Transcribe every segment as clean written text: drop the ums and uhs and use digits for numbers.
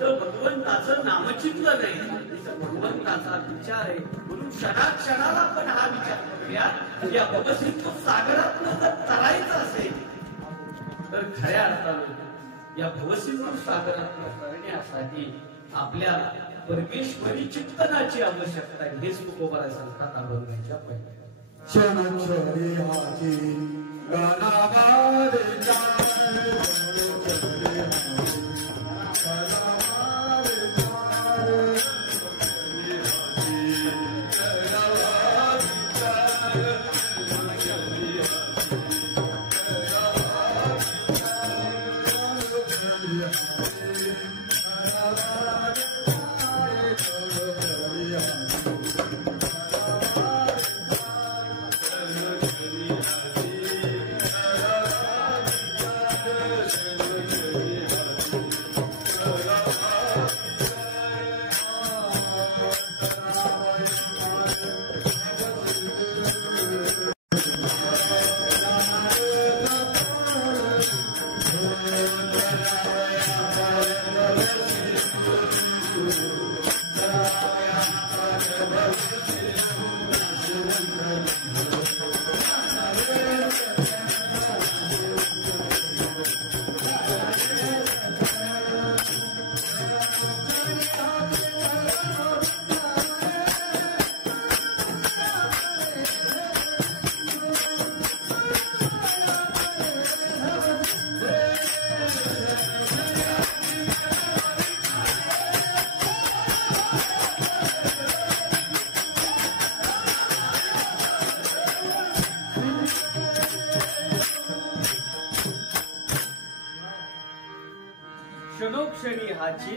भगवंताचं नामचिंतन आहे, भगवंताचा विचार आहे. म्हणून क्षणाक्षणाला आपण हा विचार करूया. या भवसिंधू सागरातनं जर तरायचं असेल तर खऱ्या अर्थाने या भवसिंधू सागरातनं तरण्यासाठी आपल्याला परमेश्वरी चिंतनाची आवश्यकता आहे. हेच तुकोबा सांगतात अभंगाच्या पहिल्या क्षणक्षणी माझी गानावारे क्षणोक्षणी हाची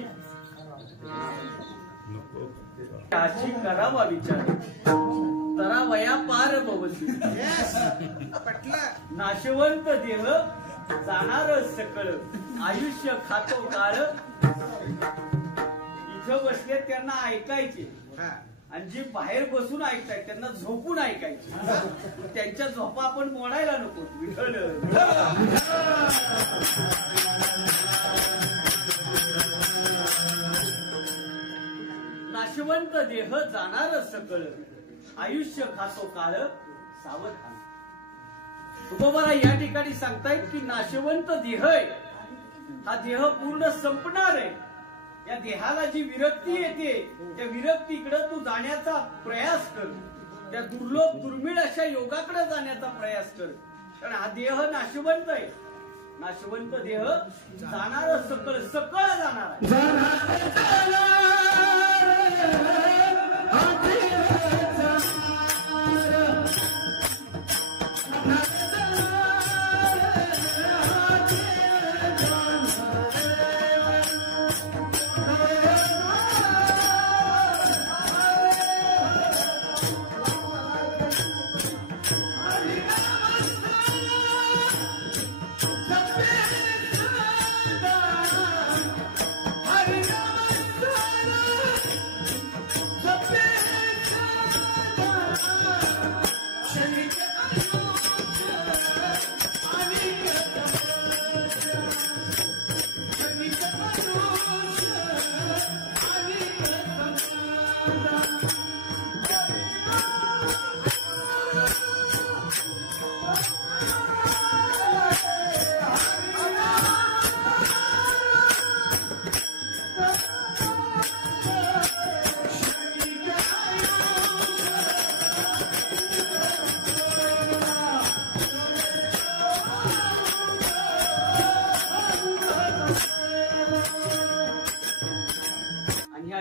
करावा विचार तरावया पार भवसी नाशवंत देह जाणार सकळ आयुष्य खातो काळ. इथं बसले त्यांना ऐकायचे आणि जे बाहेर बसून ऐकतायत त्यांना झोपून ऐकायचे. त्यांच्या झोपा आपण मोडायला नको. विठ्ठल नाशवंत देह जाणार सकळ आयुष्य खातो काळ सावधान. तुकोबाला या ठिकाणी सांगतायत की नाशवंत देह आहे, हा देह पूर्ण संपणार आहे. या देहाला जी विरक्ती येते त्या विरक्तीकडे तू जाण्याचा प्रयास कर. त्या दुर्लभ दुर्मिळ अशा योगाकडे जाण्याचा प्रयास कर. कारण हा देह नाशवंत आहे. नाशवंत देह जाणार सकळ सकळ जाणार.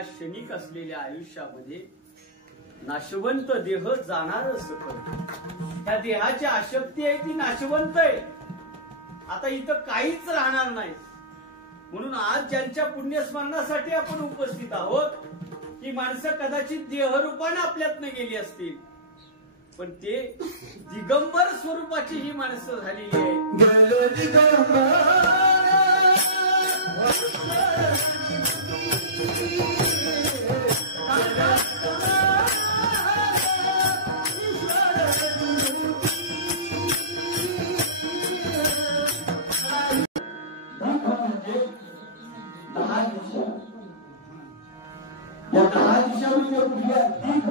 क्षणिक असलेल्या आयुष्यामध्ये नाशवंत देह जाणार सकळ. त्या देहाची आशक्ती आहे ती नाशवंत आहे. आता इथं काहीच राहणार नाही. म्हणून आज ज्यांच्या पुण्यस्मरणासाठी आपण उपस्थित आहोत ही माणसं कदाचित देहरूपाने आपल्यातनं गेली असतील, पण ते दिगंबर स्वरूपाची ही माणसं झालेली आहे. या 10 दिशामध्ये कुठल्या दिग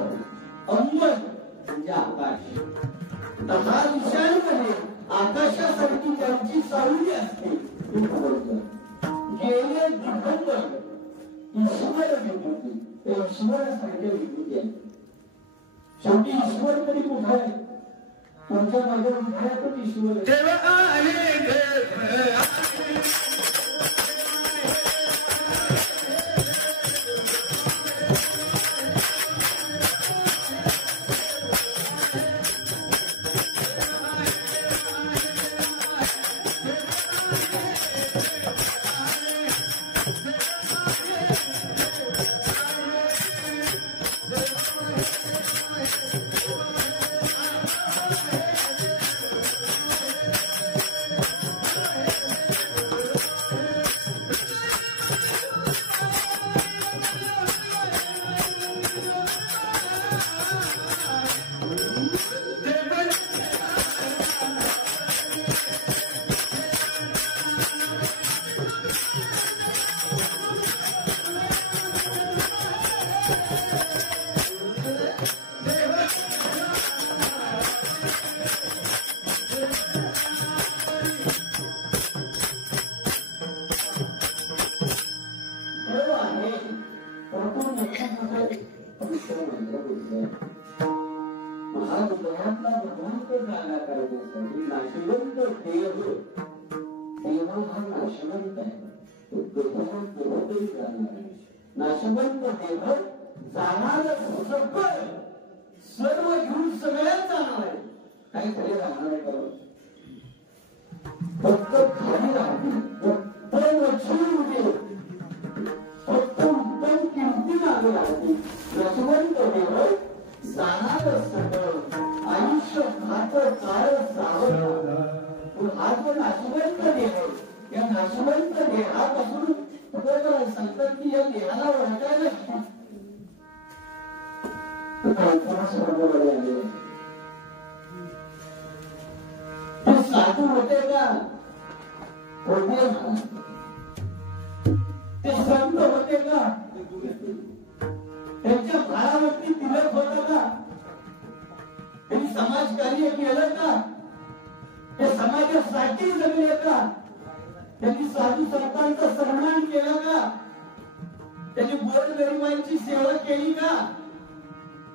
अंबर म्हणजे आकाश. 10 दिशांमध्ये आकाशासारखी त्यांची सावली असते. गेले दिगंबर ईश्वर विभूती, ते ईश्वरासारख्या विभूती आहे. शेवटी ईश्वर तरी कुठे आहे? तुमच्या मागे कुठे आहे? पण ईश्वर नाशवंत देह जाणार सर्व घेऊन सगळ्यात जाणार आहे. काही खरे राहणार आहे बरोबर. फक्त खाली राहतील, फक्त वचन फक्त उत्तम किमती मागे राहतील. नाशवंत देह जाणार सगळं आयुष्य खात काळ सावध. हा जो नाशवंत देह आहे, या नाशवंत देहापासून सांगतात की या देहाला ओळखायला ते साधू होते का? होते. ते संत होते का? त्यांच्या भारावरती तिलक होतं का? त्यांनी समाजकार्य केलं का? ते समाजासाठी जगले का? त्यांनी साधू संतांचा सन्मान केला का? त्यांनी गोरगरिबांची सेवा केली का?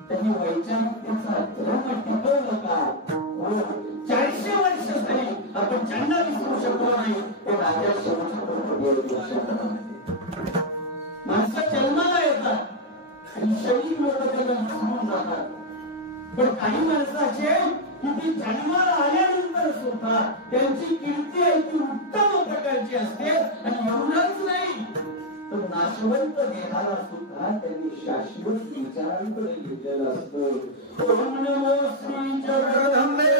त्यांनी वैचारिकतेचा धर्म टिकवला का? 400 वर्ष झाली आपण ज्यांना विसरू शकलो नाही ते राजा माणसं जन्माला येतात आणि शरीर लोक त्यांना विसरून जातात. पण काही माणसं असे की ती जन्माला आल्यानंतर सुद्धा त्यांची कीर्ती आहे ती उत्तम प्रकारची असते. आणि एवढंच नाही तर नाशवंत देहाला सुद्धा त्यांनी शाश्वत विचारांकडे घेतलेलं असतं. ओम नमो श्री जगदंबे.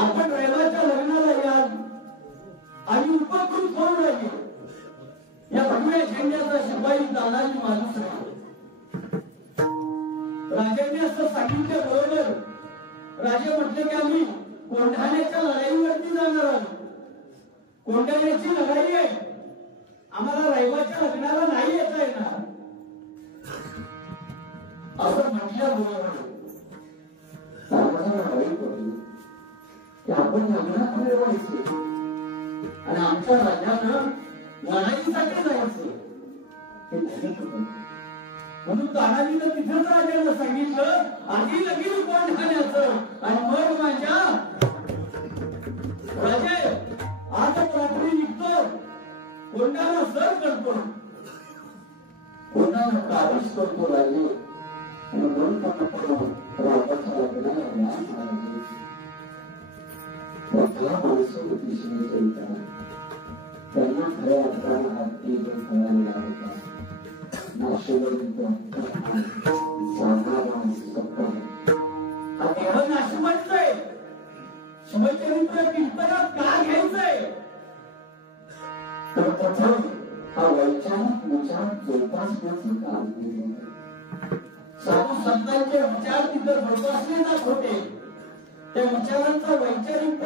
आपण रैवाच्या लग्नाला याल आणि उपकृत होऊन राहील या भगव्या झेंड्याचा शिपाई तानाजी मालुसरे. राजांनी असं सांगितल्या बरोबर राजे म्हटले की आम्ही कोंढाण्याच्या लढाईवरती जाणार आहोत. कोंढाण्याची लढाई आहे, आम्हाला रैवाच्या लग्नाला नाही येता येणार असं म्हटल्याबरोबर की आपण लग्नात मिळवायचे आणि आमच्या राजानं लढाईसाठी जायचं हे नाही. म्हणून तानाजीनं तिथेच राजाला सांगितलं आधी लगीन कोंढाण्याचं आणि मग माझ्या राजे आज रात्री निघतो कोंढाणा सर करतो कोंढाणा काबीज करतो राजे आणि म्हणून राजाच्या लग्नाला न्याय महाराजे मोठ्या माणसावरती शिवाय त्यांना खऱ्या अर्थाने हाती करायला लागला. हा देह नाशवंतय शिवचरित्र कीर्तनात का घ्यायचंय तर त्याचा हा वैचारिक विचार जोपासण्याचं काम केलं. साधू संतांचे विचार तिथं जोपासले जात होते. त्या विचारांचा वैचारिक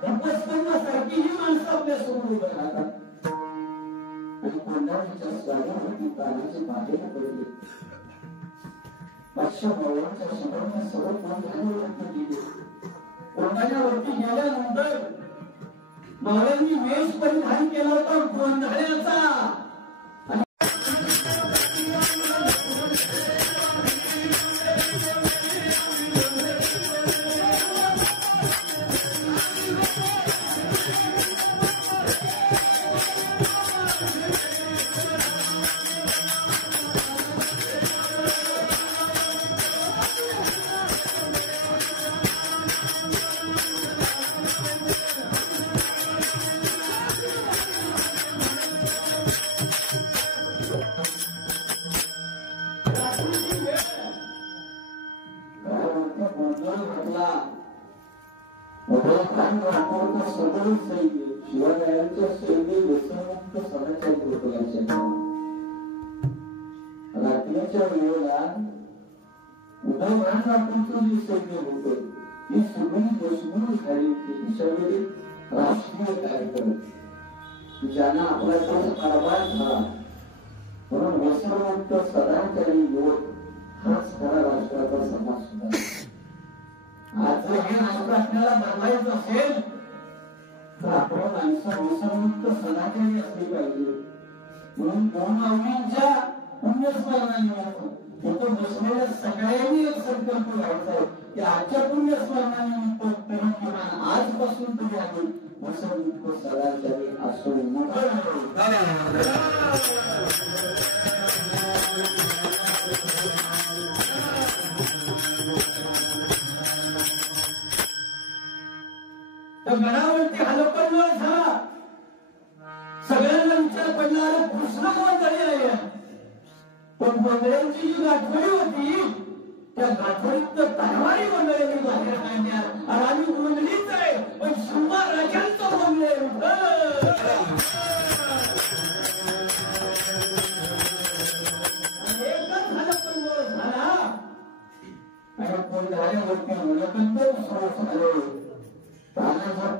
दीपस्तंभासारखी ही माणसं आपल्या समोर उभं राहतात आणि कोंढाण्याच्या स्वागतावरती तानाजी बाहेर पडले. पाचशे मावळांच्या शिबिराने सर्व कोंढाण्यावरती गेले. कोंढाण्यावरती गेल्यानंतर मावळ्यांनी वेश परिधान केला होता कोंढाण्याचा. शिवाजी सैन्य व्यसनमुक्त सणाच्या कृपयाच्या रात्रीच्या वेळेला उद्धव राष्ट्रापूरचं जे सैन्य होतं ती सगळी बसवून झाली. त्यावेळी राष्ट्रीय कार्यक्रम ज्यांना आपला देश कारभार झाला म्हणून व्यसनमुक्त सदाचारी योग हाच खरा राष्ट्राचा समाज सुद्धा. आज जर हे राष्ट्र आपल्याला बनवायचं असेल तर आपल्या माणसं व्यसनमुक्त सदाचारी असली पाहिजे. म्हणून दोन माऊलींच्या पुण्यस्मरणानिमित्त इथं बसलेल्या सगळ्यांनी एक संकल्प व्हायचा आहे की आजच्या पुण्यस्मरणानिमित्त तरी किमान आजपासून तरी आम्ही व्यसनमुक्त सदाचारी असो. गडावरती हलपल्लोळ झाला. सगळ्यांना विचार पडला अरे कृष्ण कोणतरी आहे. पण मंडळींची जी गाठवडी होती त्या गाठवडीत तलवारी मंडळींनी बाहेर काढल्या आणि आम्ही मंडळीच आहे पण शिवबा राजांचं बोलले. एकच हलपल्लोळ झाला आणि कोंढाण्यावरती मुलकंद सुरू झाले.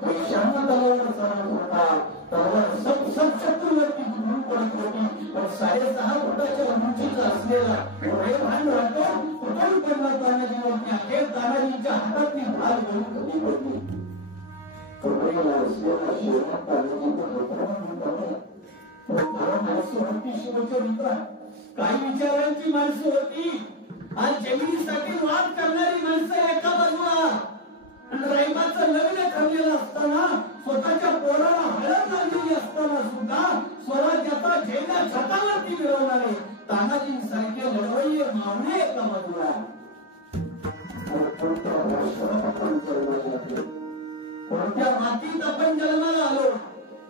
पैशांना तलावर चालत होता. तलावर सब शत्रूवरती घुमून पडत होती. पण 6.5 फुटाच्या उंचीचा असलेला भान राहतो कुठून पडला तानाजीवरती. अखेर तानाजीच्या हातातली भाग घेऊन कधी पडली. कपड्याला असलेला शेवट तानाजीचा माणसं होती. शिवचरित्र काही विचारांची माणसं होती. आज जमिनीसाठी वाद करणारी माणसं एका बाजूला रैमाचं लग्न ठरलेलं असताना स्वतःच्या पोराला हळद लागलेली असताना सुद्धा स्वराज्याचा झेंडा छतावरती मिळवणारे तानाजींसारखे लढवय्ये मावळे एका बाजूला. कोणत्या मातीत आपण जन्माला आलो,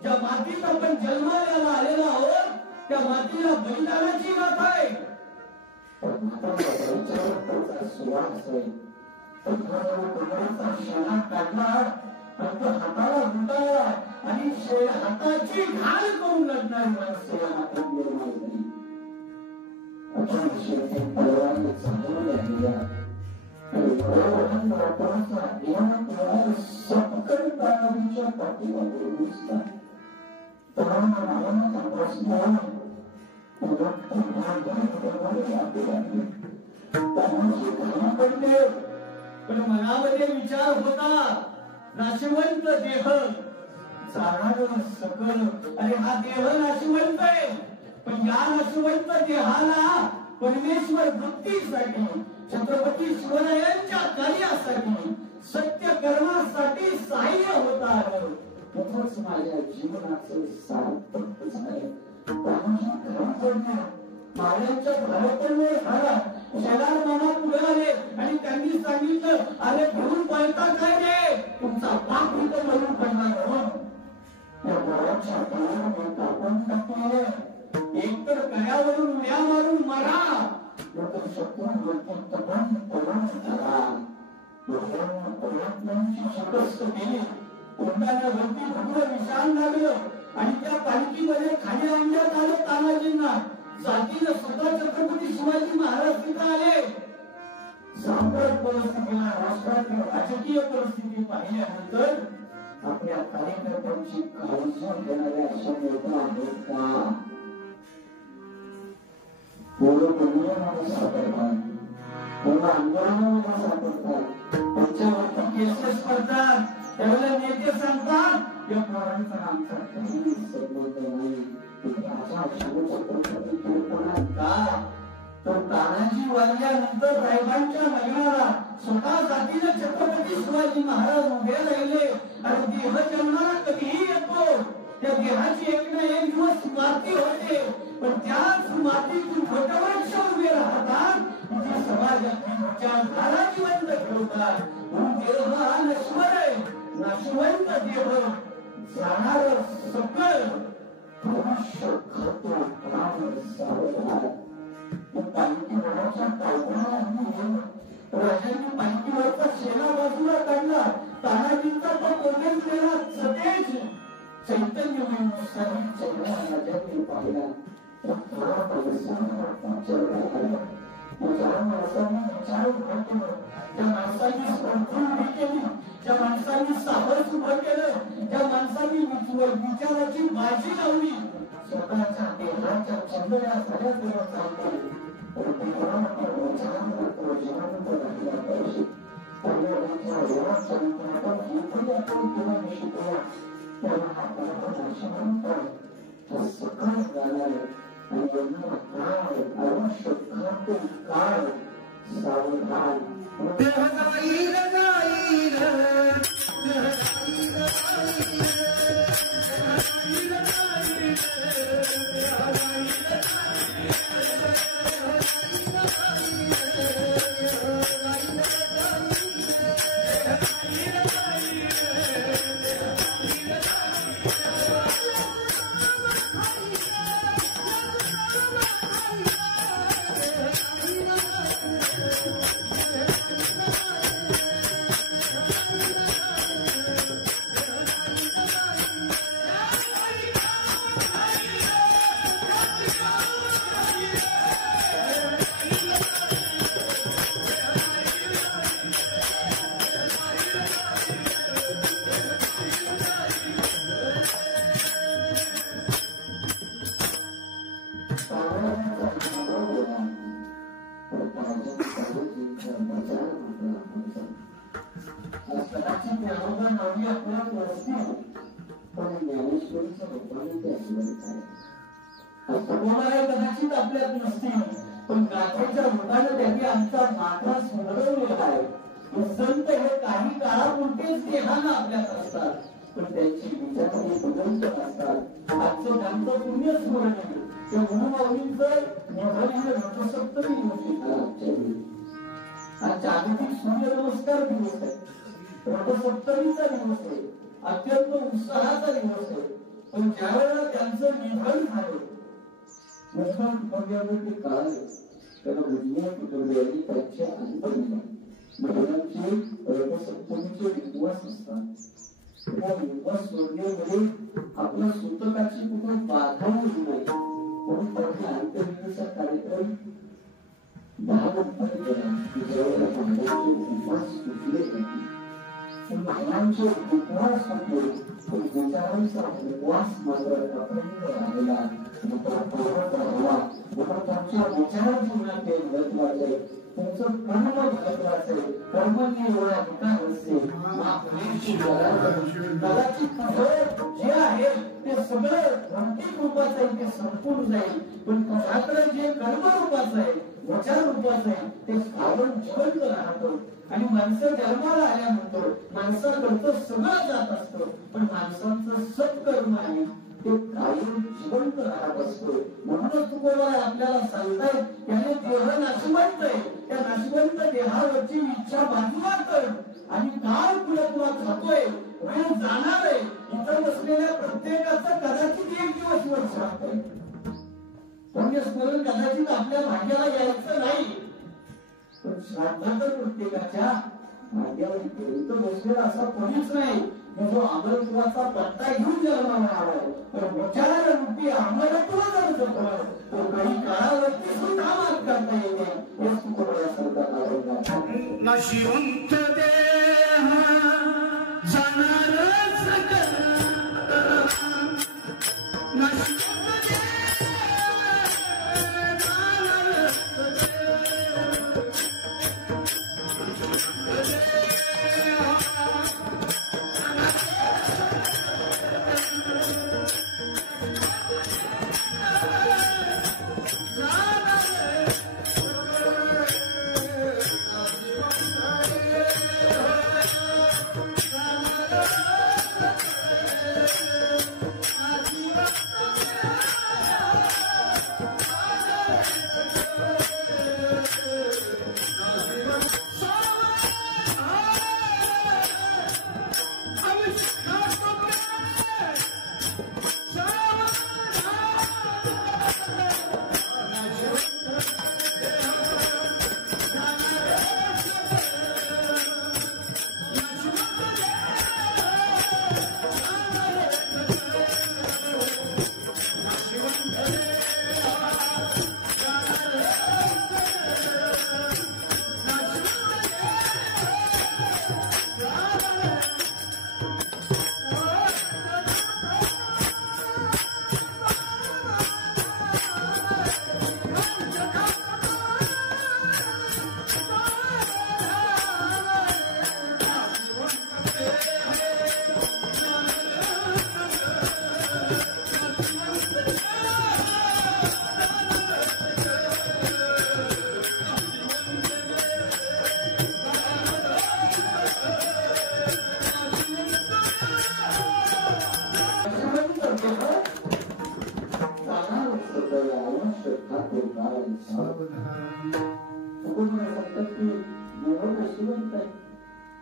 ज्या मातीत आपण जन्माला आलेलो आहोत त्या मातीला बलिदानाची गाथा आहे. कोंबडीचा शेणा काढला आणि तो हाताला गुंडाळला आणि हाताची घाल करून लढणारी माणसे या हातात निर्माण झाली. अशा परवाने चांगल्या गेल्या सकल तालमीच्या पाठीमागे दिसला. पण मनामध्ये विचार होता नाशिवंत देह जाणार सकल. अरे हा देह नाशिवंत आहे पण या नाशिवंत देहाला परमेश्वर भक्तीसाठी छत्रपती शिवरायांच्या कार्यासाठी सत्य कर्मासाठी सहाय्य होता आलं. तसंच माझ्या जीवनाचं सार्थक झालं. महाराजांच्या भारतने झाला. शेलार मामा पुढे आले आणि त्यांनी सांगितलं अरे घेऊन पळता काय रे तुमचा बाप इथं मरून पडणार हो. त्या घराच्या आपण टाकले एकतर कड्यावरून उड्या मारून मरा शिकस्त केली. कोंडाण्यावरती भगवं विषाण लागलं आणि त्या पालखीमध्ये खाली आणण्यात आलं तानाजींना. जातीनं स्वतः छत्रपती शिवाजी महाराज तिथं आले. साम्राज्य परिस्थितीला राष्ट्रातील राजकीय परिस्थिती पाहिल्यानंतर आपल्या कार्यकर्त्यांची काळजी घेणाऱ्या अशा नेता आहेत का? पूर्व सापडतात पूर्ण आंदोलनामध्ये सापडतात. त्यांच्यावरती केसेस करतात. त्यावेळेला नेते सांगतात या पोरांचा आमचा काही संबंध नाही. का तर तानाजी वारल्यानंतर रायबांच्या लग्नाला स्वतः जातीनं छत्रपती शिवाजी महाराज उभे राहिले आणि देह जन्माला कधीही येतो. त्या देहाची एक ना एक दिवस माती होते पण त्याच मातीतून वटवृक्ष उभे राहतात. जे समाजातील विचारधारा जिवंत ठेवतात. देह हा नश्वर आहे. नाशिवंत देह जाणार सकल भविष्य खातो प्राण सावधान. पालखीवरच्या काळजाला राजांनी पालखीवरचा शेणा बाजूला काढला. तानाजींचा तो कोंडलेला सतेज चैतन्यमय चेहरा राजांनी पाहिला. त्या माणसांनी स्पर्धा उभी केली. त्या माणसांनी साहस उभं केलं. त्या माणसांनी विचाराची बाजी लावली. स्वतःच्या देहाच्या चंद्रा सगळ्या दिवस चालते सावधान कदाचित आपल्यात नसतील पण गाथेच्या रूपाने त्यांनी आमचा माथा सुधरवलेला आहे. संत हे काही काळापुरतेच देहानं आपल्यात असतात पण त्यांची विचारही बदलत असतात. आजचं त्यांचं पुण्य स्मरण त्या गुरुमाऊलींचं निभालेलं रथसप्तमी दिवशी हा जागतिक सूर्य नमस्कार दिवस आहे. रथसप्तमीचा दिवस आहे. अत्यंत उत्साहाचा दिवस आहे. पण ज्या वेळेला त्यांचं निधन झालं निधन भव्यावरती काळ त्याला बुद्धिमान कुटुंबियांनी त्यांच्या अंतर्गत महिलांचे रथसप्तमीचे विश्वास असतात त्या विश्वास सोडण्यामध्ये आपल्या सूतकाची कुठे बाधा होऊ नये म्हणून त्यांच्या अंत्यविधीचा कार्यक्रम 10 मिनिटांनी केला की ज्यावेळेला महिलांचे उपवास सुटले जाते पण महिलांचे उपवास सुटले पण विचारांचा उपवास मात्र अखंड राहिला राहिला म्हणून त्यांच्या विचार जीवनात ते महत्वाचे आहे तुमचं कर्म महत्वाचं आहे कर्मांनी एवढा अधिकार असते कदाचित जे आहे ते सगळं भौतिक रूपाचं आहे ते संपूर्ण जाईल पण तुझ्याकडे जे कर्म रूपाचं आहे वचन रूपाचं आहे ते कायम जिवंत राहतो आणि माणसं जन्माला आल्यानंतर माणसाकडचं सगळं जात असतं पण माणसांचं सत्कर्म आहे ते कायम जिवंत राहत असतो म्हणूनच तुकोबा आपल्याला सांगतायत याने देह नाशवंत आहे त्या नाशवंत देहावरची इच्छा बाजूला कर आणि काळ पुढे तुला खातोय वेळ जाणार आहे इथं बसलेल्या प्रत्येकाचं कदाचित एक दिवस वर सांगतोय म्हणजे स्मरण कदाचित आपल्या भाग्याला यायचं नाही पण श्राद्ध तर प्रत्येकाच्या भाग्यावर इथं बसलेला असा कोणीच नाही जो अमरत्वाचा पत्ता घेऊन जन्माला आलाय तर विचार रूपी अमरत्व जर जपलं तो काही काळावरती सुद्धा मात करता येते हेच तुकोबासारखा नाशिवंत देह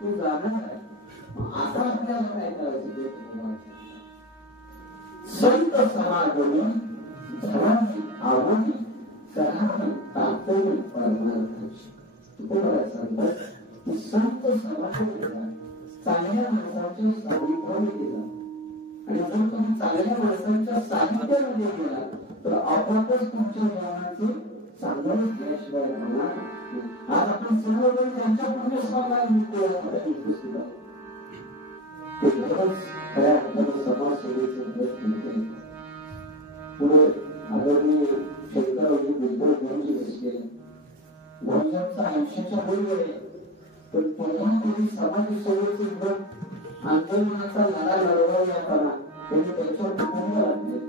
जाणारच संत समागमी धराची आवडी करावी तातडी परमार्थाची तुकोबा सांगतात की संत समागमी चांगल्या माणसाच्या सानिध्यामध्ये गेला आणि जर तुम्ही चांगल्या माणसांच्या सानिध्यामध्ये गेला तर आपोआपच तुमच्या जीवनाचे चांगलं केल्याशिवाय राहणार आज आपण सर्वजण त्यांच्या पुण्यस्मरणाला उपस्थित आहोत ते खरंच खऱ्या अर्थाने समाजसेवेचे प्रयत्न पुढे आदरणीय शंकररावजी बुद्धदेव गुरुजी बसले गुरुजींचा 80च्या पूर्वी पण पुन्हा त्यांनी समाजसेवेचे व्रत आंदोलनाचा लढा लढवण्याकरता त्यांनी त्यांच्या कुटुंबाला आणले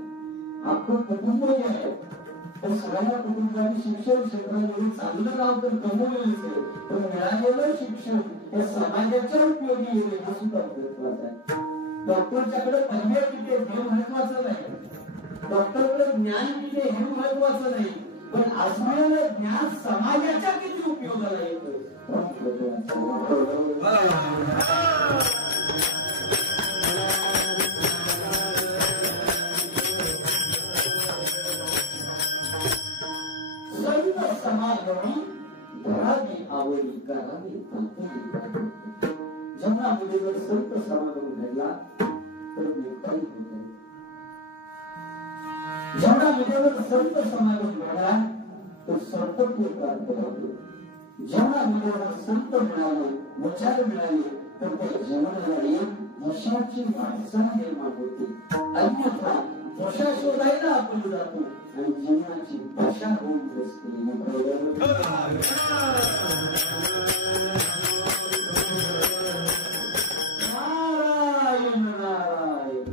आपलं कुटुंब जे आहे तर सगळ्या कुटुंबाने शिक्षण क्षेत्रामध्ये चांगलं नाव तर कमवलेलंच आहे पण मिळालेलं शिक्षण हे समाजाच्या उपयोगी येईल हे सुद्धा महत्वाचं आहे डॉक्टरच्याकडे पदव्या किती हे महत्वाचं नाही डॉक्टरकडे ज्ञान किती हे महत्वाचं नाही पण असलेलं ज्ञान समाजाच्या किती उपयोगाला येतं समागमी धरावी आवडी करावी जीवनामध्ये जर संत समागम घडला तर मुक्ताई होते. जीवनामध्ये जर संत समागम घडला तर संपत्ती प्राप्त होते. जीवनामध्ये जर संत मिळाले, विचार मिळाले तर त्या जीवनाला एक यशाची वाटचाल निर्माण होते. अन्यथा यशा शोधायला आपण जातो आणि जीवनाची दशा होऊन बसते. नारायण नारायण.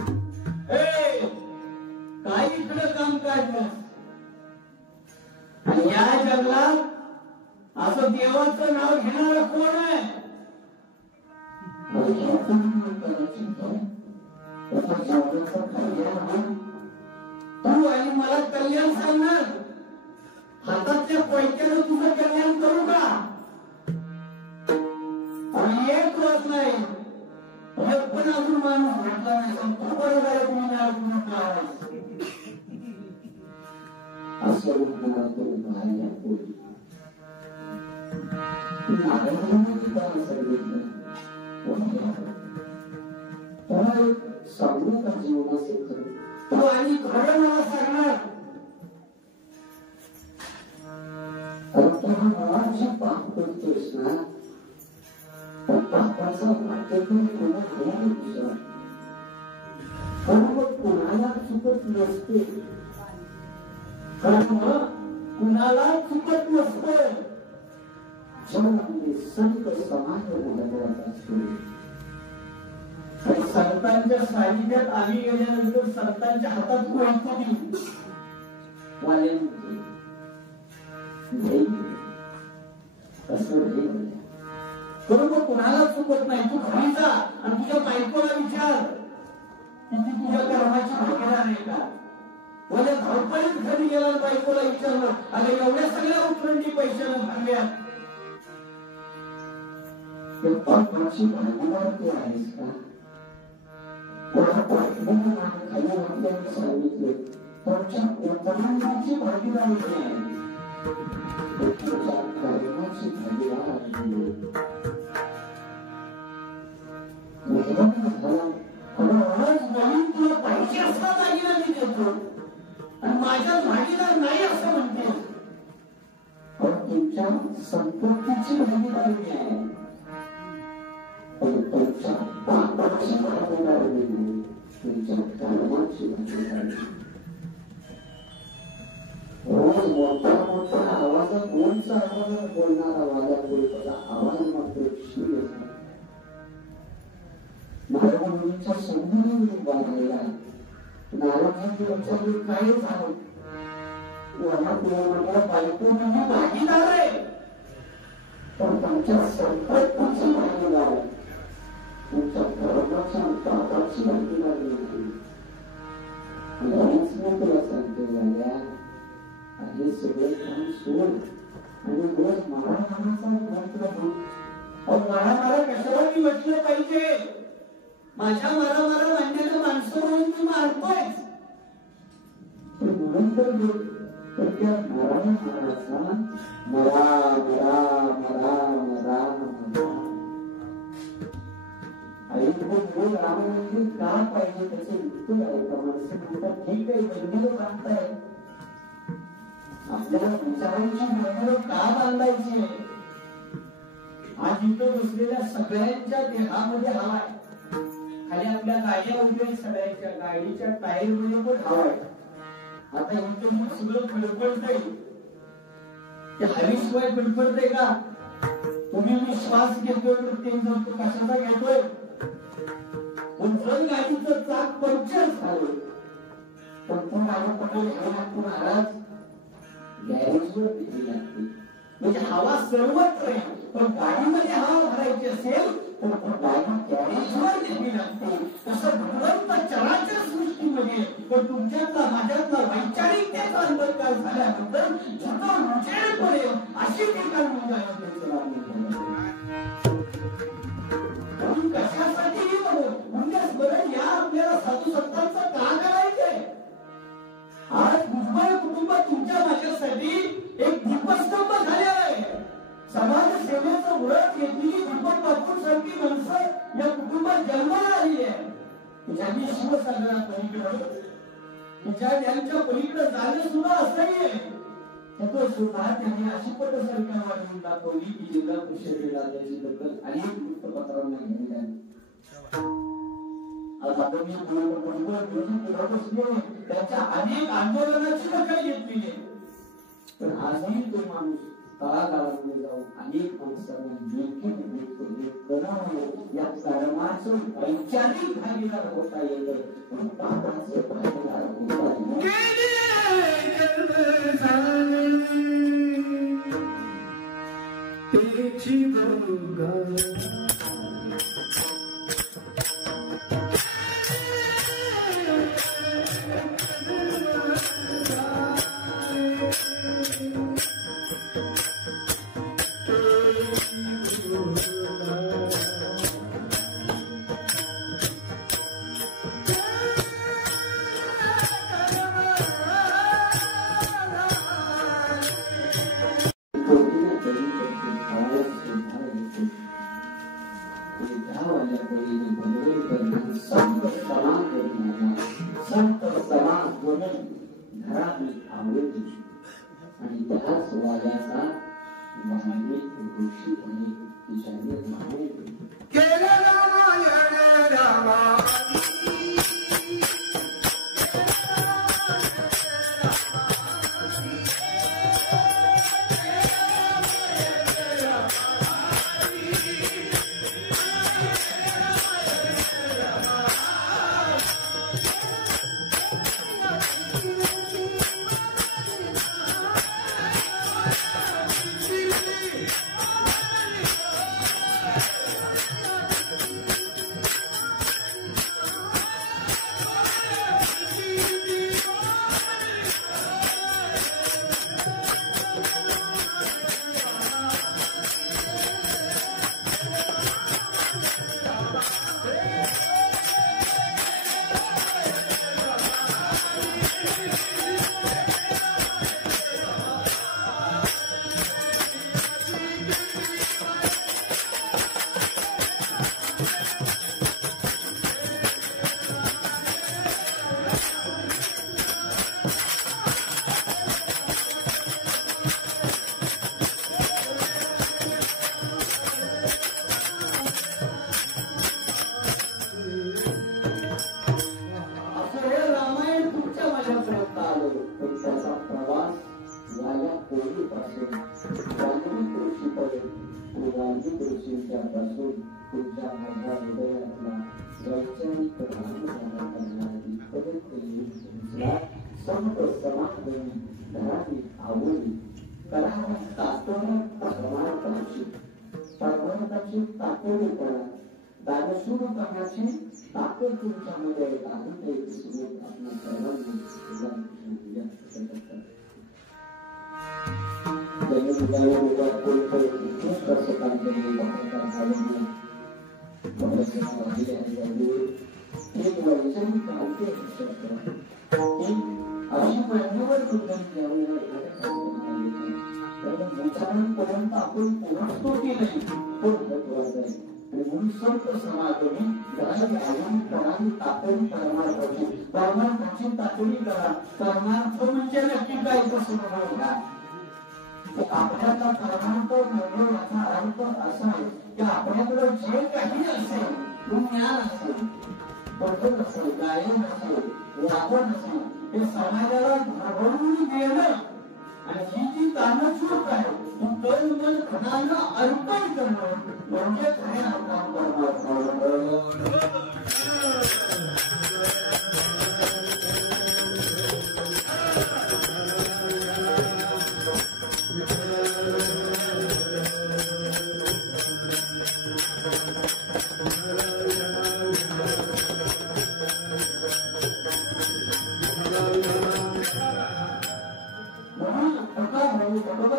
काय इकडं काम काढलं आणि या जंगलात असं देवाचं नाव घेणार कोण आहे? तू आणि मला कल्याण सांगणार? हातातल्या पैक्यानं तुझं कल्याण करू का? आणि एक वाज नाही, एक पण अजून माणूस भेटला नाही. तू बरोबर आहे, तुम्ही असं मला तो बाहेर पोटी सांगू का जीवनाचे खरं? तो आणि खरं मला सांगणार. मला जे पाप करतोस ना, त्या पापाचा वाटेतून कोणा खरा दुसरा पण कोणाला चुकत नसते. कारण कुणाला चुकत नसते. जीवनामध्ये संत समाज घडवायचा असतो. संतांच्या सानिध्यात आम्ही गेल्यानंतर संतांच्या हातात कोणती वाले बरोबर कुणाला चुकत नाही. तू घरी जा आणि तुझ्या बायकोला विचार की ती तुझ्या कर्माची भागीदार आहे का? म्हणजे धावपळीत घरी गेला बायकोला विचारलं, अरे एवढ्या सगळ्या उतरंडी पैशानं भरल्या, ते पापाची भागीदार तू आहेस का? खाली वाटल्याने सांगितले तुमच्या उपलब्धीची भागीदारी नाही, तुमच्या कर्माची भागीदार तुला पाहिजे असला दागिना मी देतो आणि माझ्या भागीदार नाही असं म्हणते. पण तुमच्या संपत्तीची भागीदारी आहे, पण तुमच्या पापाची भागीदारी नाही, तुमच्या कर्माची भागीदारी. रोज मोठा मोठा आवाजात कोणचा आवाजात बोलणारा वाजा बोलतो आवाज मात्र शिव नारायणच्या संधी बांधलेला नारायणाची लक्षात काय झालं? बायको म्हणजे भागीदार आहे, पण तुमच्या संकल्पाची भागीदार आहे, तुमच्या कर्माच्या पापाची भागीदारी नाही. तुला सांगतो झाल्या हे सगळे काम सोड आणि रोज मारामाराचा मंत्र म्हण. मारामारा कशाला मी म्हटलं पाहिजे? माझ्या मारामारा मांडलेलं माणसं म्हणून मी मारतोय म्हणून तर त्या मारामाराचा मरा मरा मरा मरा आई रोज राम मंदिर का पाहिजे त्याचे उत्तर आहे का? माणसं म्हणतात ठीक आहे मंदिरं बांधताय, आपल्याला विचारांची मंदिरं का बांधायची? आज इथं बसलेल्या सगळ्यांच्या देहामध्ये हवा आहे, खाली आपल्या गाड्या उभ्या सगळ्यांच्या गाडीच्या टायर मध्ये पण हवा आहे. आता इथं सगळं फडफडतंय, ते हवेशिवाय फडफडतंय का? तुम्ही मी श्वास घेतोय तर ते तो कशाचा घेतोय? जर गाडीचं चाक पंक्चर झालं तर तो माझ्या पटेल महाराज गॅरेजवर दिली लागते. म्हणजे हवा सर्वत्र आहे, पण गाडीमध्ये हवा भरायची असेल तर गाडी गॅरेजवर दिली लागते. तसं भगवंत चराचर सृष्टीमध्ये पण तुमच्यातला माझ्यातला वैचारिकतेचा अंतर्कार झाल्यानंतर जिथं उजेड पडेल अशी ठिकाण कशासाठी बरं या आपल्याला साधू संतांचं का करायचंय? आज भुजबळ कुटुंब तुमच्या माझ्यासाठी एक दीपस्तंभ झाले आहे. समाज सेवेचं कुटुंबाचं व्रत घेतली दीपक बापूर सारखी माणसं या कुटुंबात जन्माला आलेली आहे ज्यांनी शिवसागरात पलीकडे ज्यांच्या पलीकडे जाणं सुद्धा असंही आहे त्याचं सुद्धा त्यांनी अशी पटसारख्या वाढवून दाखवली की जिल्हा परिषदेला त्याची दखल अनेक वृत्तपत्रांना घेतली आहे. आज आपण त्यांच्या अनेक आंदोलनाची दखल घेतली आहे पण आजही तो माणूस तळागाळामध्ये जाऊन अनेक माणसांना या कर्माचं वैचारिक भागीदार होता येतं पण पापाचं भागीदार होता आपल्याला परमार्थ मिळणे याचा अर्थ असा आहे की आपल्याकडे जे काही असेल ज्ञान असेल पद्धत असेल गायन असेल वापन असेल हे समाजाला घडवून देणं आणि ही जी दानचूक आहे ती तन मन धनानं अर्पण करणं म्हणजे खरे आपण परमार्थ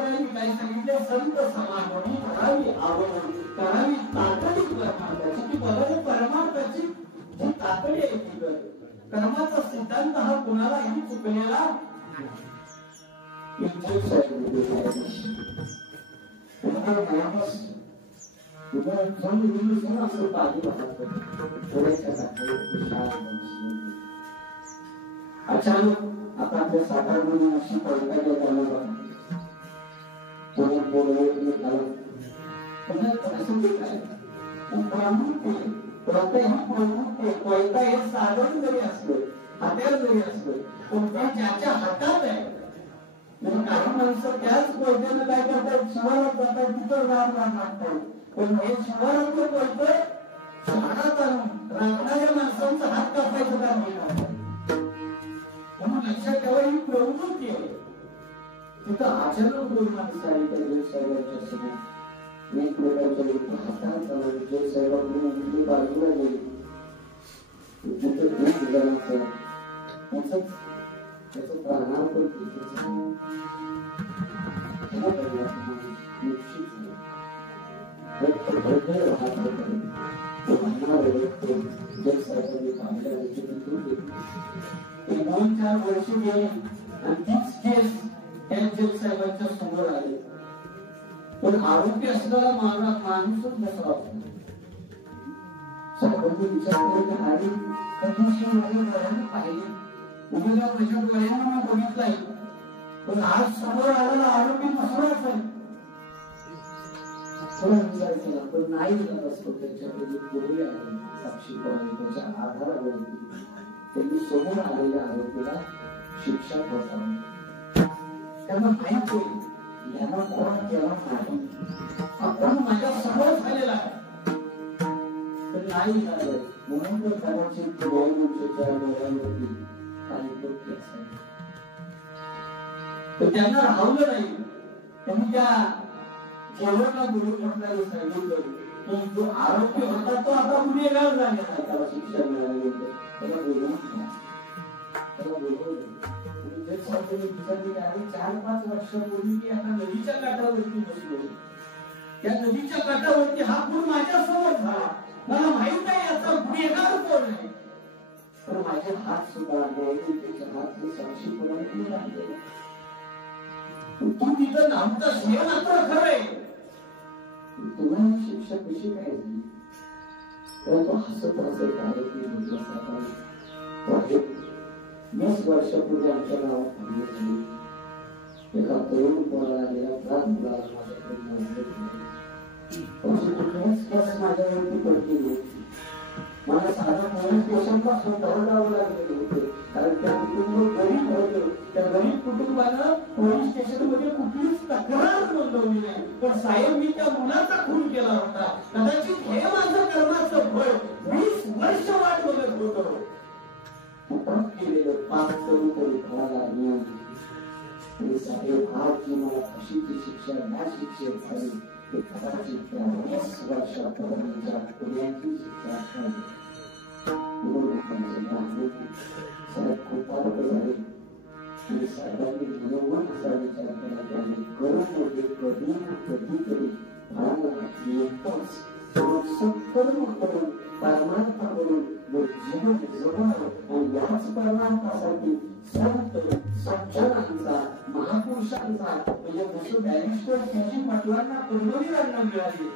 संत समाजाने करावी आवड करावी तातडीत परमार्थाची परमार्थाची जी तातडी आहे ती कर्माचा सिद्धांत हा कुणालाही चुकलेला असं पाहिजे अचानक आता आपल्या सातारमध्ये अशी कोणत्या कोणताही साधन जरी असलं हत्यार जरी असलं कोणत्या ज्याच्या हातात आहे काही माणसं त्याच कोयत्यानं काय करतात शिवारात जातात तिथं लागतात पण हे शिवारातलं कोयतं झाडात आणून राखणाऱ्या माणसांचा हात कापायचं काम घेणार म्हणून लक्षात ठेवा ही प्रवृत्ती आहे तिथं अचानक दोन माणसं आली तर साहेबांच्या समोर एक प्रकारच्या हातात चालवलं जय साहेबांकडून बाजूला गेली तिथं खूप जणांचं त्याचं प्राणार्पण दोन चार वर्ष गेली आणि तीच केस त्या जज साहेबांच्या समोर आले पण आरोपी असलेला माणूसच बसला होता साहेबांनी विचार केला आणि त्या दिवशी माझ्या डोळ्याने पाहिले उद्या माझ्या डोळ्यांना मी बघितलाय पण आज समोर आलेला आरोपी दुसराच आहे थोडा विचार केला पण नाही झाला असतो त्याच्यामध्ये पुढे आले साक्षी त्याच्या आधारावरती त्यांनी समोर आलेल्या आरोपीला शिक्षा बसावी त्यांना माहित होईल यांना कोण केला नाही आपण माझ्या समोर झालेला आहे तर नाही झालं म्हणून तर कदाचित डोळ्यांच्या डोळ्यांवरती काही केस आहे तर त्यांना राहवलं नाही त्यांनी त्या जेवणाला बोलून म्हटलं सांगितलं की जो आरोपी होता तो आता गुन्हेगार झालेला त्याला शिक्षा मिळाली त्याला बोलवून त्याला बोलवलं 4-5 वर्षापूर्वी मी आता नदीच्या काठावरती बसलो त्या नदीच्या काठावरती हा खून माझ्या समोर झाला मला माहित आहे याचा गुन्हेगार कोण आहे पण माझे हात सुद्धा त्याचे हात हे साक्षीपणाने राहिले तू तिथं नामतास हे मात्र खरंय तुम्हाला शिक्षा कशी काय झाली तेव्हा तो हसत हसत आरोपी म्हटलं 20 वर्षापूर्वी आमच्या गावात हल्ले झाले एका तरुण पोराला गेला प्राण मुलाला माझ्याकडे कुठल्याच केस माझ्यावरती पडली नव्हती मला साधा पोलीस स्टेशनला स्वतः जावं लागलेलं होतं कारण त्या कुटुंब गरीब होतं त्या गरीब कुटुंबानं पोलीस स्टेशन मध्ये कुठलीच तक्रार नोंदवली नाही पण साहेब मी त्या मुलाचा खून केला होता कदाचित हे माझं कर्माचं फळ 20 वर्ष वाट बघत होतो केलेलं 5 तरुण फळाला मिळाली साहेब आज जी मला फाशीची शिक्षा या शिक्षेत झाली ते कदाचित त्या 20 वर्षापर्यंतच्या पुण्याची शिक्षा झाली साहेब खूप आरोप झाले आणि साहेबांनी मनोमन असा विचार केला त्याने करून कधी ना कधीतरी करून परमार्थावरून जीवन जगवणं आणि याच परमार्थासाठी संत सज्जनांचा महापुरुषांचा म्हणजे जसं बॅरिस्टर केजी पाटलांना परभणीला मिळाली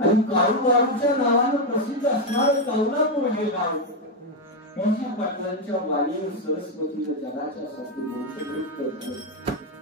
आणि काळूबाळूच्या नावानं प्रसिद्ध असणारं कौलापूर हे गाव केजी पाटलांच्या वाणी सरस्वतीनं जगाच्या साठी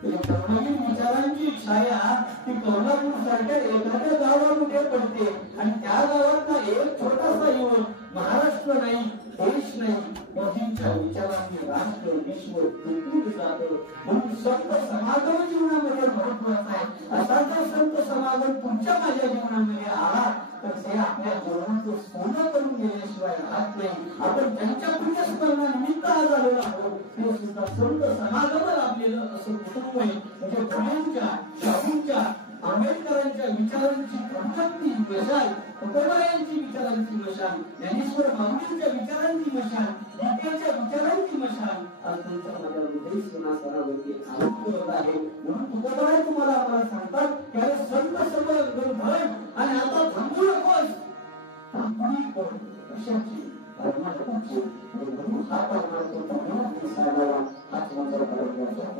परभणी विचारांची छाया ती कौलापूर सारख्या एखाद्या गावामध्ये पडते आणि त्या गावातला एक छोटासा युवक महाराष्ट्र नाही देश नाही मोदींच्या विचारांनी राष्ट्र विश्व तुटून जातं म्हणून संत समागम जीवनामध्ये महत्वाचा आहे असा जर संत समागम तुमच्या माझ्या जीवनामध्ये आला तर ते आपल्या जीवनाचं सोनं करून गेल्याशिवाय राहत नाही आपण त्यांच्या पुण्यस्मरणानिमित्त आज आलेलो आहोत ते सुद्धा संत समागम लाभलेलं असं कुटुंब आहे म्हणजे पुण्यांच्या शाहूंच्या आंबेडकरांच्या विचारांची प्रमुखती मशाल तुकोबायांची विचारांची मशाल ज्ञानेश्वर माऊलींच्या विचारांची मशाल गीतेच्या विचारांची मशाल आज तुमच्या माझ्या हृदय सिंहासनावरती आरोग्य होत आहे म्हणून तुकोबाय तुम्हाला आम्हाला सांगतात त्याला संत सगळं धन आणि आता थांबू नकोस थांबणी कोण कशाची परमात्माची म्हणून हा परमात्मा साहेबाला हाच माझा परमात्मा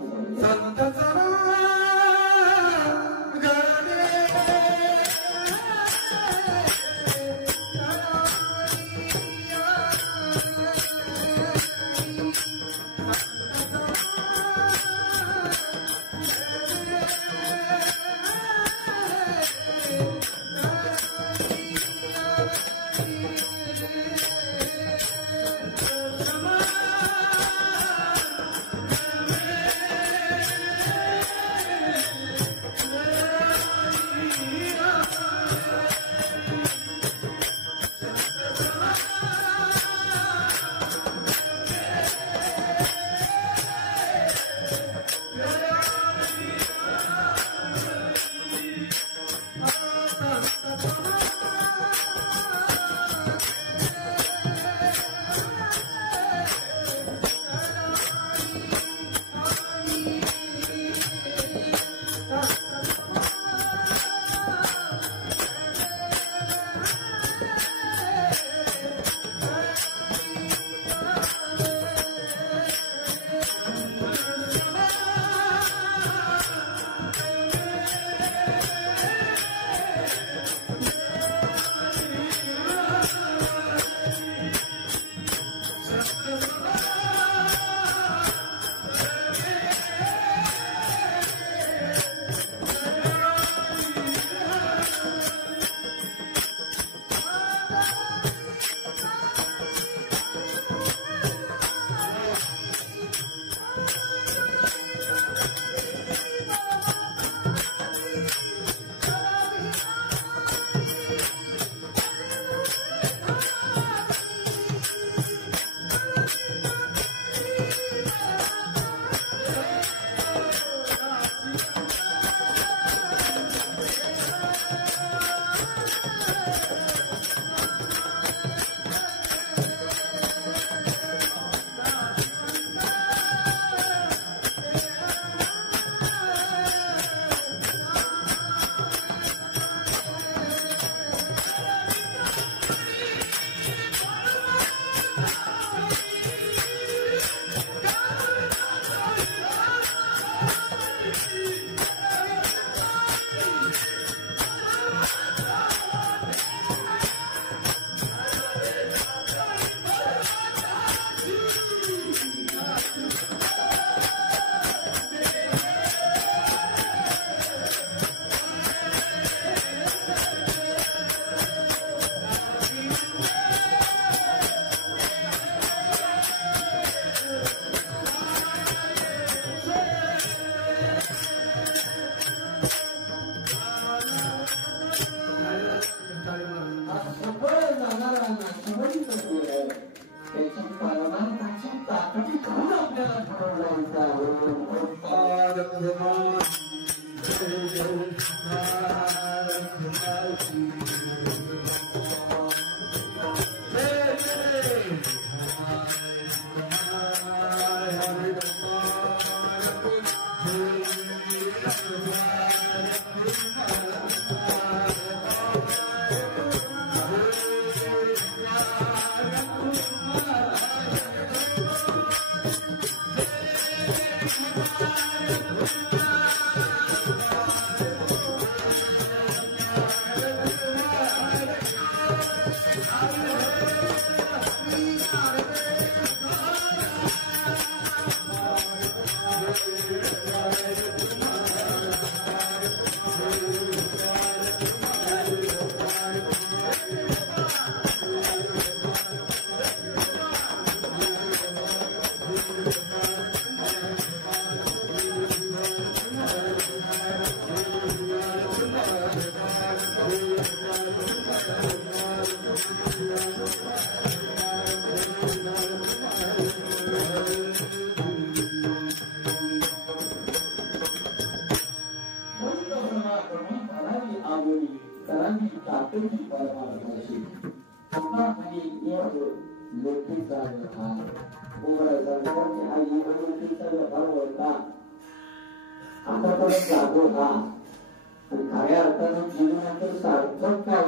खऱ्या अर्थानं जीवनाचं सार्थक काय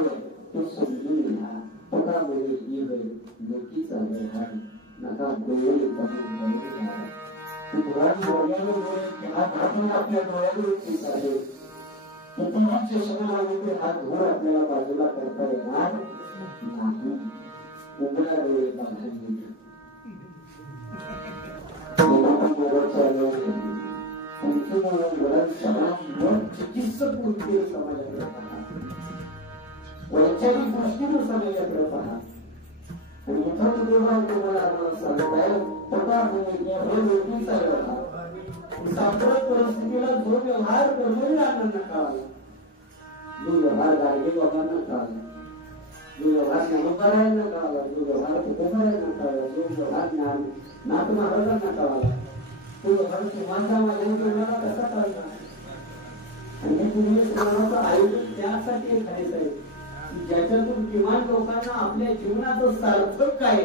ते समजून घ्या. तुका बोले लोकीचा व्यवहार नका डोळे आपल्या डोळ्यावर आहे. कुटुंबाचे सगळे हात धुवून आपल्याला बाजूला करता येणार नाही. उघड्या डोळे बाहेर चिकित्सक कोणते समाजाकडे पहा, वैचारिक दृष्टीने समाजाकडे पहा. आणि इथं तुम्हाला सांगत आहे सांप्रत परिस्थितीला जो व्यवहार कर्मवीरांना कळाला, जो व्यवहार गाडगे बाबांना कळाला, जो व्यवहार ज्ञानोबारायांना कळाला, जो व्यवहार तुकोबारायांना कळाला, जो व्यवहार नाथ महाराजांना कळाला, तो व्यवहार किमानचा माझ्या कसा कळला. आणि तुम्ही आयोजन त्यासाठी करायचं आहे की ज्याच्यातून किमान लोकांना आपल्या जीवनाचं सार्थक काय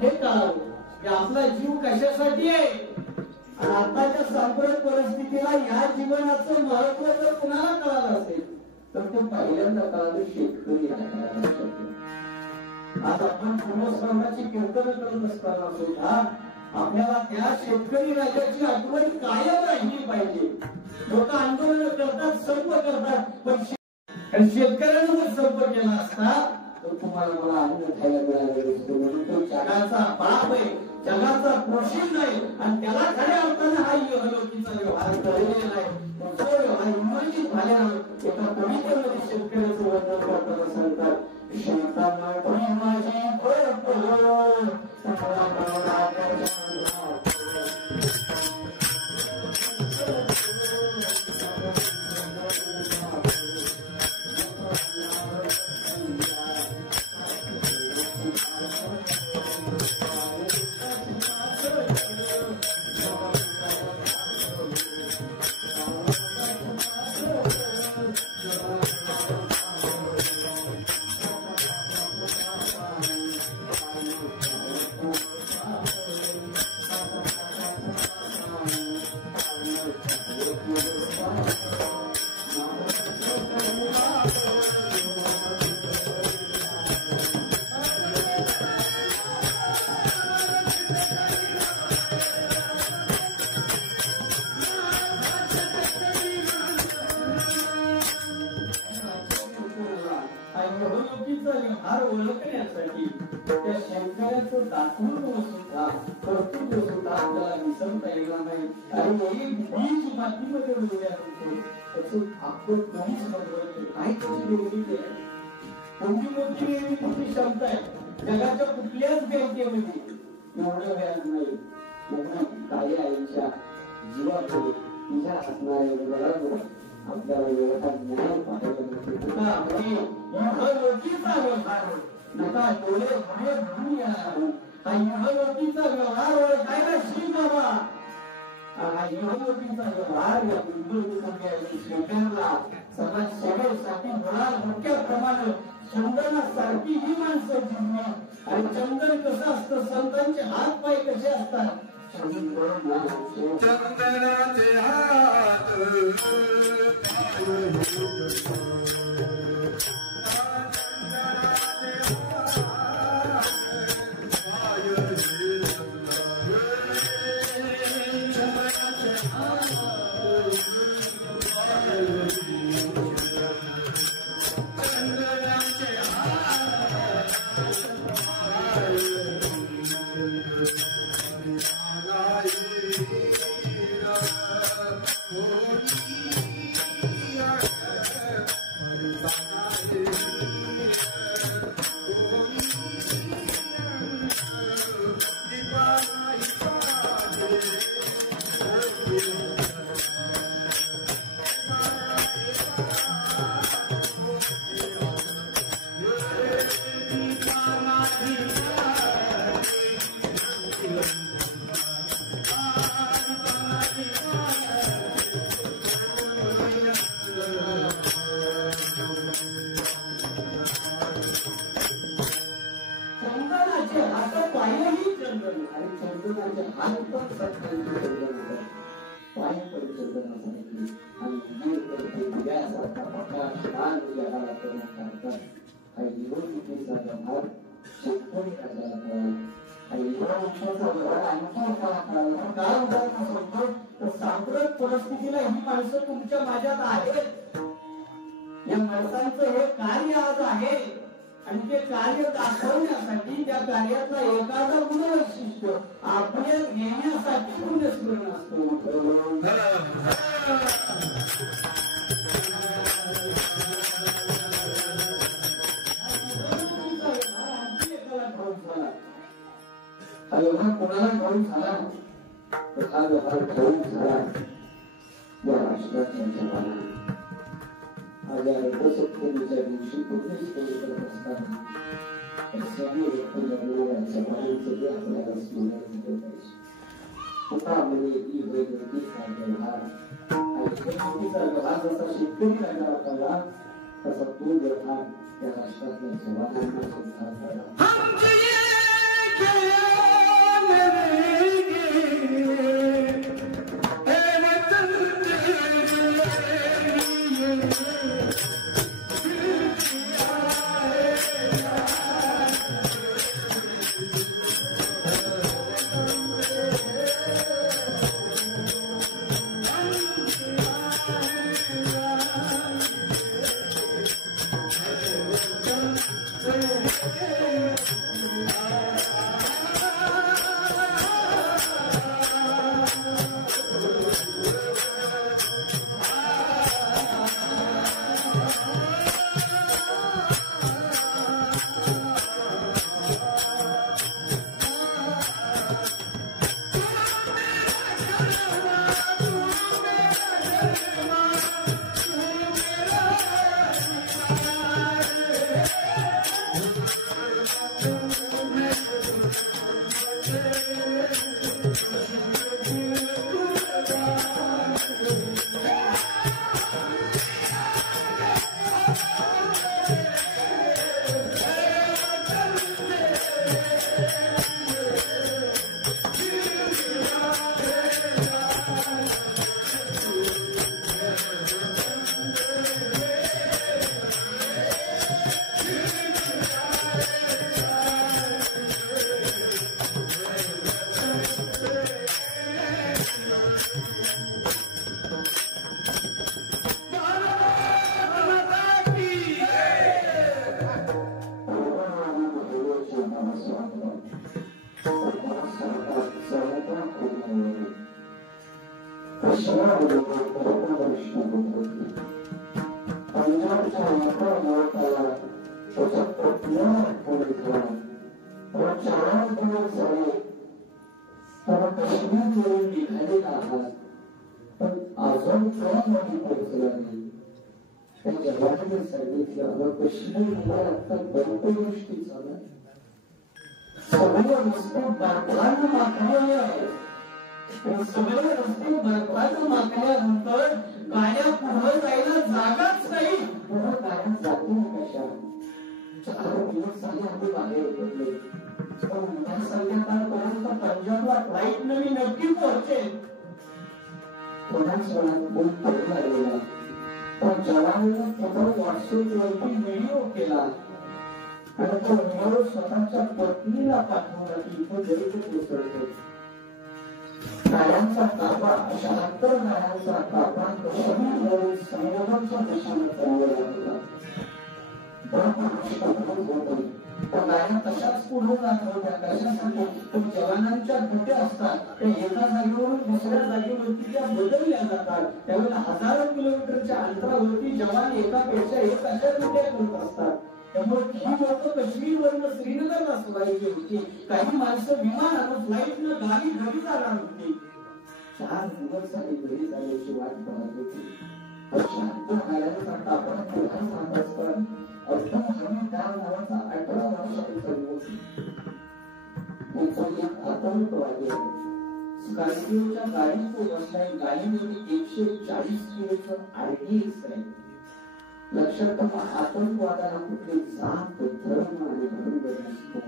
हे कळावं की आपला जीव कशासाठी आहे. आणि आताच्या सांप्रत परिस्थितीला या जीवनाचं महत्व जर कुणाला कळालं असेल तर ते पहिल्यांदा कळालं शेतकरी. आज आपण पूर्वस्मरणाची कीर्तन करत असताना सुद्धा आपल्याला त्या शेतकरी राजाची आठवण कायम राहिली पाहिजे. लोक आंदोलन करतात, संप करतात, पण शेतकऱ्यांना जर संप केला असता तर तुम्हाला मला अन्न खायला मिळालेलं असतं. म्हणून तो जगाचा बाप आहे, जगाचा पोषण नाही. आणि त्याला खऱ्या अर्थानं हा इहलोकीचा व्यवहार कळलेला आहे. जो व्यवहार इमर्जित झालेला एका कवितेमध्ये शेतकऱ्याचं वर्णन करताना सांगतात शेतामध्ये माझी व्यवहार ओळखण्यासाठी त्या शेतकऱ्याचं दाखवून सुद्धा कर्तृत्व सुद्धा आपल्याला विसरता येणार नाही. आणि एक बीज मातीमध्ये रुजल्यानंतर त्याचं आपण काहीच बरोबर काय त्याची निर्मिती आहे. कोणती मोठी निर्मितीची क्षमता आहे जगाच्या कुठल्याच बँकेमध्ये एवढं व्याज नाही. काही आईच्या जीवाकडे तुझ्या असणाऱ्या आपल्याला व्यवहार न्याय पाहिजे नका डोळे पुढे घेऊन या. हा युवतीचा व्यवहार ओळखायला शिक बाबा. हा युवतीचा व्यवहार या शेतकऱ्याला समाजसेवेसाठी मोठ्या प्रमाणात चंदनासारखी ही माणसं जिंकली. आणि चंदन कसं असतं संतांचे हात पाय कसे असतात चंदनाचे हात सांप्रत परिस्थितीला ही माणसं तुमच्या माझ्यात आहेत. या माणसांचं हे कार्य आज आहे आणि ते कार्य दाखवण्यासाठी त्या कार्यातला एखादा गुणवैशिष्ट्य आपल्या घेण्यासाठी पुण्यस्मरण असतो. हा व्यवहार कोणाला ठाऊक झाला तर हा व्यवहार ठाऊक झाला या राष्ट्राच्या जवाना. आज या रथसप्तमीच्या दिवशी कुठेच करत असताना आपल्याला स्मरण केलं पाहिजे. व्यवहार जसा शेतकरी करणार झाला तसा तो व्यवहार या राष्ट्रातल्या जवानांना सुद्धा झाला. निघालेला आहात पण अजून कोणामध्ये पोहोचला नाही. त्या जगाने सांगितलं काश्मीरला आता भरपूर गोष्टी झाल्या. सगळे रस्ते बर्फानं माखलेले आहेत. सगळे रस्ते बर्फानं माखल्यानंतर गाड्या पुढे जायला जागाच नाही. पुढे गाड्या जातील कशा? 4 दिवस झाले आम्ही बाहेर पडले. पण संध्याकाळपर्यंत पंजाबला फ्लाईट मी नक्की पोहोचेल. थोड्याच वेळात बोल पडू लागलेला. पण जवानांनी तिथं व्हॉट्सअपवरती व्हिडिओ केला आणि तो व्हिडिओ स्वतःच्या पत्नीला पाठवला की इथं जरी कोसळतो. गाड्यांचा ताबा अशा अंतर गाड्यांचा ताबा कशाने संयोगाच्या दिशेने चालवला होता. गाड्या तशाच पुढे जात होत्या. कशासाठी? जवानांच्या ड्युटी असतात त्या एका जागेवरून दुसऱ्या जागेवरती त्या बदलल्या जातात. त्यावेळेला हजारो किलोमीटरच्या अंतरावरती जवान एकापेक्षा एक अशा ड्युट्या करत असतात. त्यामुळे ही लोक काश्मीरवरून श्रीनगरला सोडायची होती. काही माणसं विमानानं फ्लाईटनं गावी घरी जाणार होती. 4 दिवस झाले घरी जाण्याची वाट पाहत होती. गाड्यांचा तापा पुन्हा सांगत असतात. अब्दुल हमीद खान नावाचा 18 वर्षाचा युवक आतंकवादी आहे. स्कॉर्पिओच्या गाडीत तो बसलाय. गाडीमध्ये 140 किलोचं RDX आहे. लक्षात ठेवा आतंकवादाला कुठली जात धर्म आणि रंग नसतो.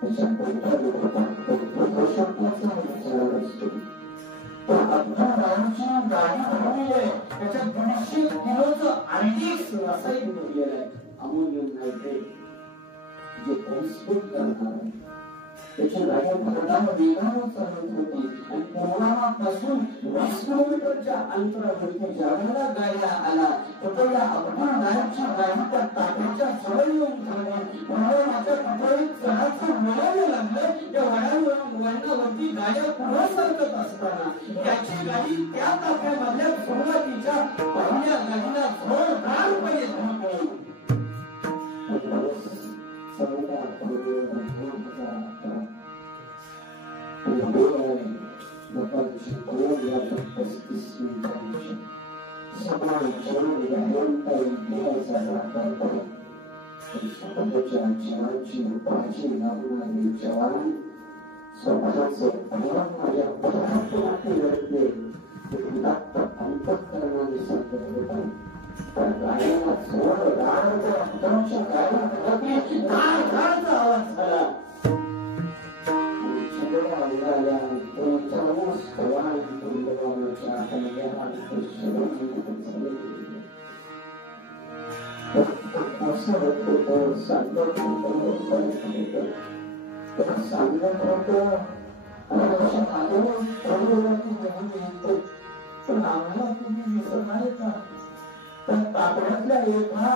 त्याच्या अब्दुल गाडी भरवली आहे. त्याच्यात 150 किलोचं RDX रसायन भरलेलं आहे. अमोनियम नायट्रेट जे एक्सपोर्ट करणार आहे. त्याची गाडी भरताना वेगानं चालत होती आणि पुलवामापासून 20 किलोमीटरच्या अंतरावरती ज्यावेळेला गाड्या आला तर या अब्दुल नायकची गाडी त्या ताट्याच्या जवळ येऊन थांबली. पुलवामाच्या कुठेही चढाचं वळण लागलं. त्या वळणावरती गाड्या पुढे सरकत असताना त्याची गाडी त्या ताफ्यामधल्या सुरुवातीच्या पहिल्या गाडीला जोरदारपणे धडकली.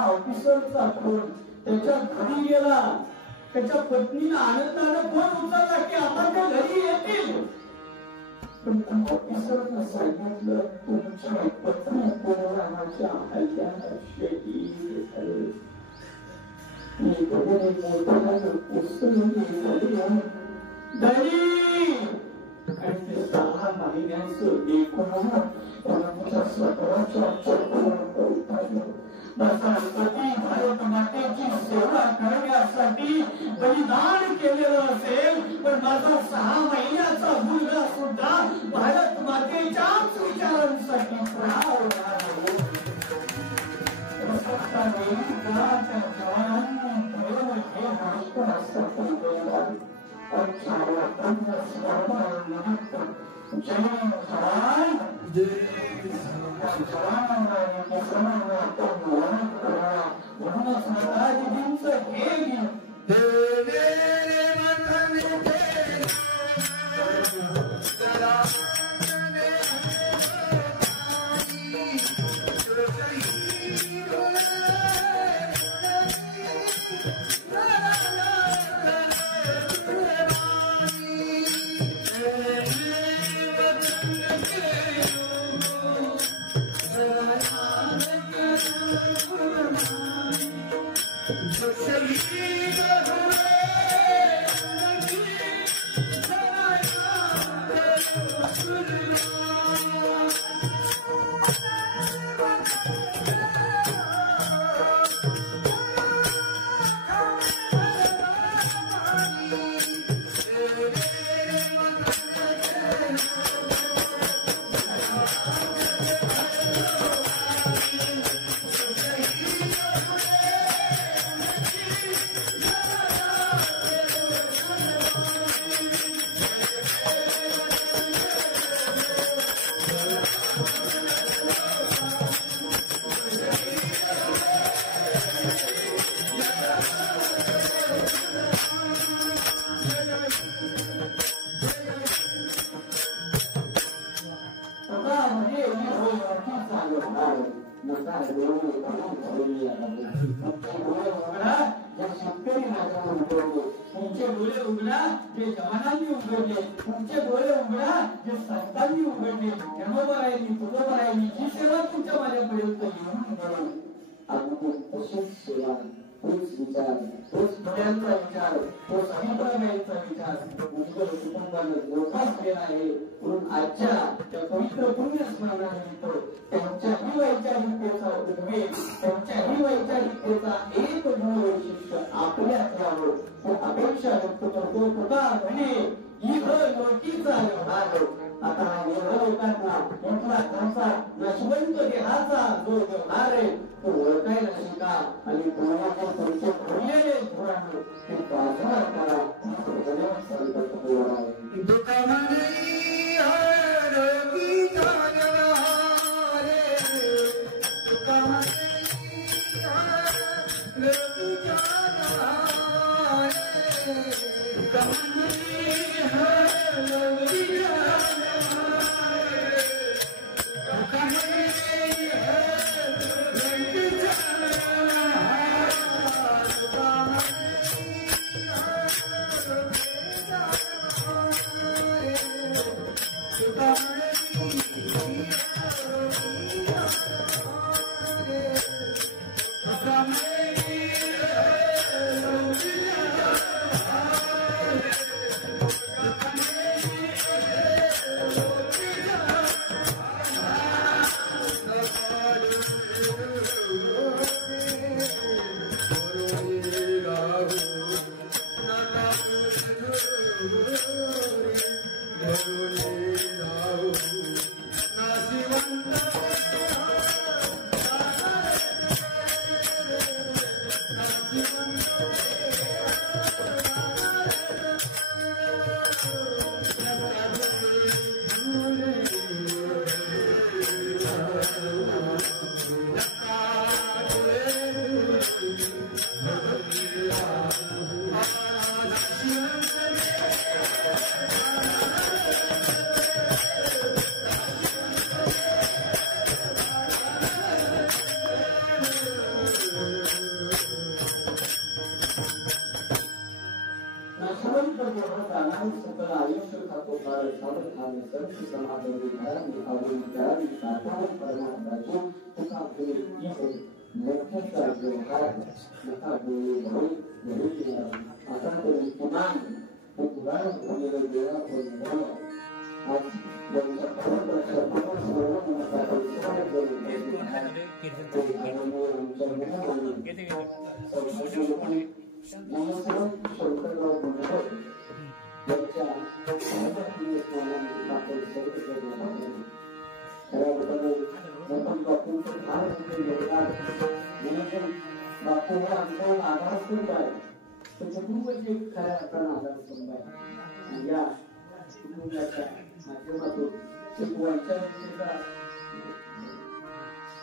ऑफिसरचा फोन त्याच्या घरी गेला. त्याच्या पत्नीला आनंदानं फोन उचलला की आता ते घरी येतील. पण ऑफिसरनं सांगितलं तुमच्या पत्नी पुलवामाच्या हल्ल्यात शहीद झाले. आणि ते 6 महिन्याचं एकूण त्याच्या स्वतःच्या भारत मातेची सेवा करण्यासाठी बलिदान केलेलं असेल पण माझा 6 महिन्याचा मुलगा सुद्धा भारत मातेच्याच विचारांसाठी नका शेतकरी माझ्या उघडले, तुमचे डोळे उघडा जे जवानांनी उघडले, तुमचे डोळे उघडा जे संतांनी उघडले. जन्मभरायनी तुझोबरायनी जी सेवा तुमच्या माझ्यापर्यंत येऊन अगदी तशीच सेवा, तोच विचार, तोच डोळ्यांचा विचार, तोच अभिप्रायांचा विचार उज्ज्वल कुटुंबाने जोपास केला आहे. म्हणून आजच्या त्या पवित्र पुण्य स्मरणानिमित्त त्यांच्याही वैचारिकतेचा उद्वेग, त्यांच्याही वैचारिकतेचा एक मूळ वैशिष्ट्य आपल्यात यावं तो अपेक्षा व्यक्त करतो. तुका म्हणे इह लोकीचा व्यवहार. आता लोकांना मोठा त्यांचा नशवंत देहाचा जो व्यवहार आहे तो ओळखायला शिका आणि तुम्हाला तुमचे ठरलेले धोरण ते बाजूला करा. संकल्प आहे दुकानाने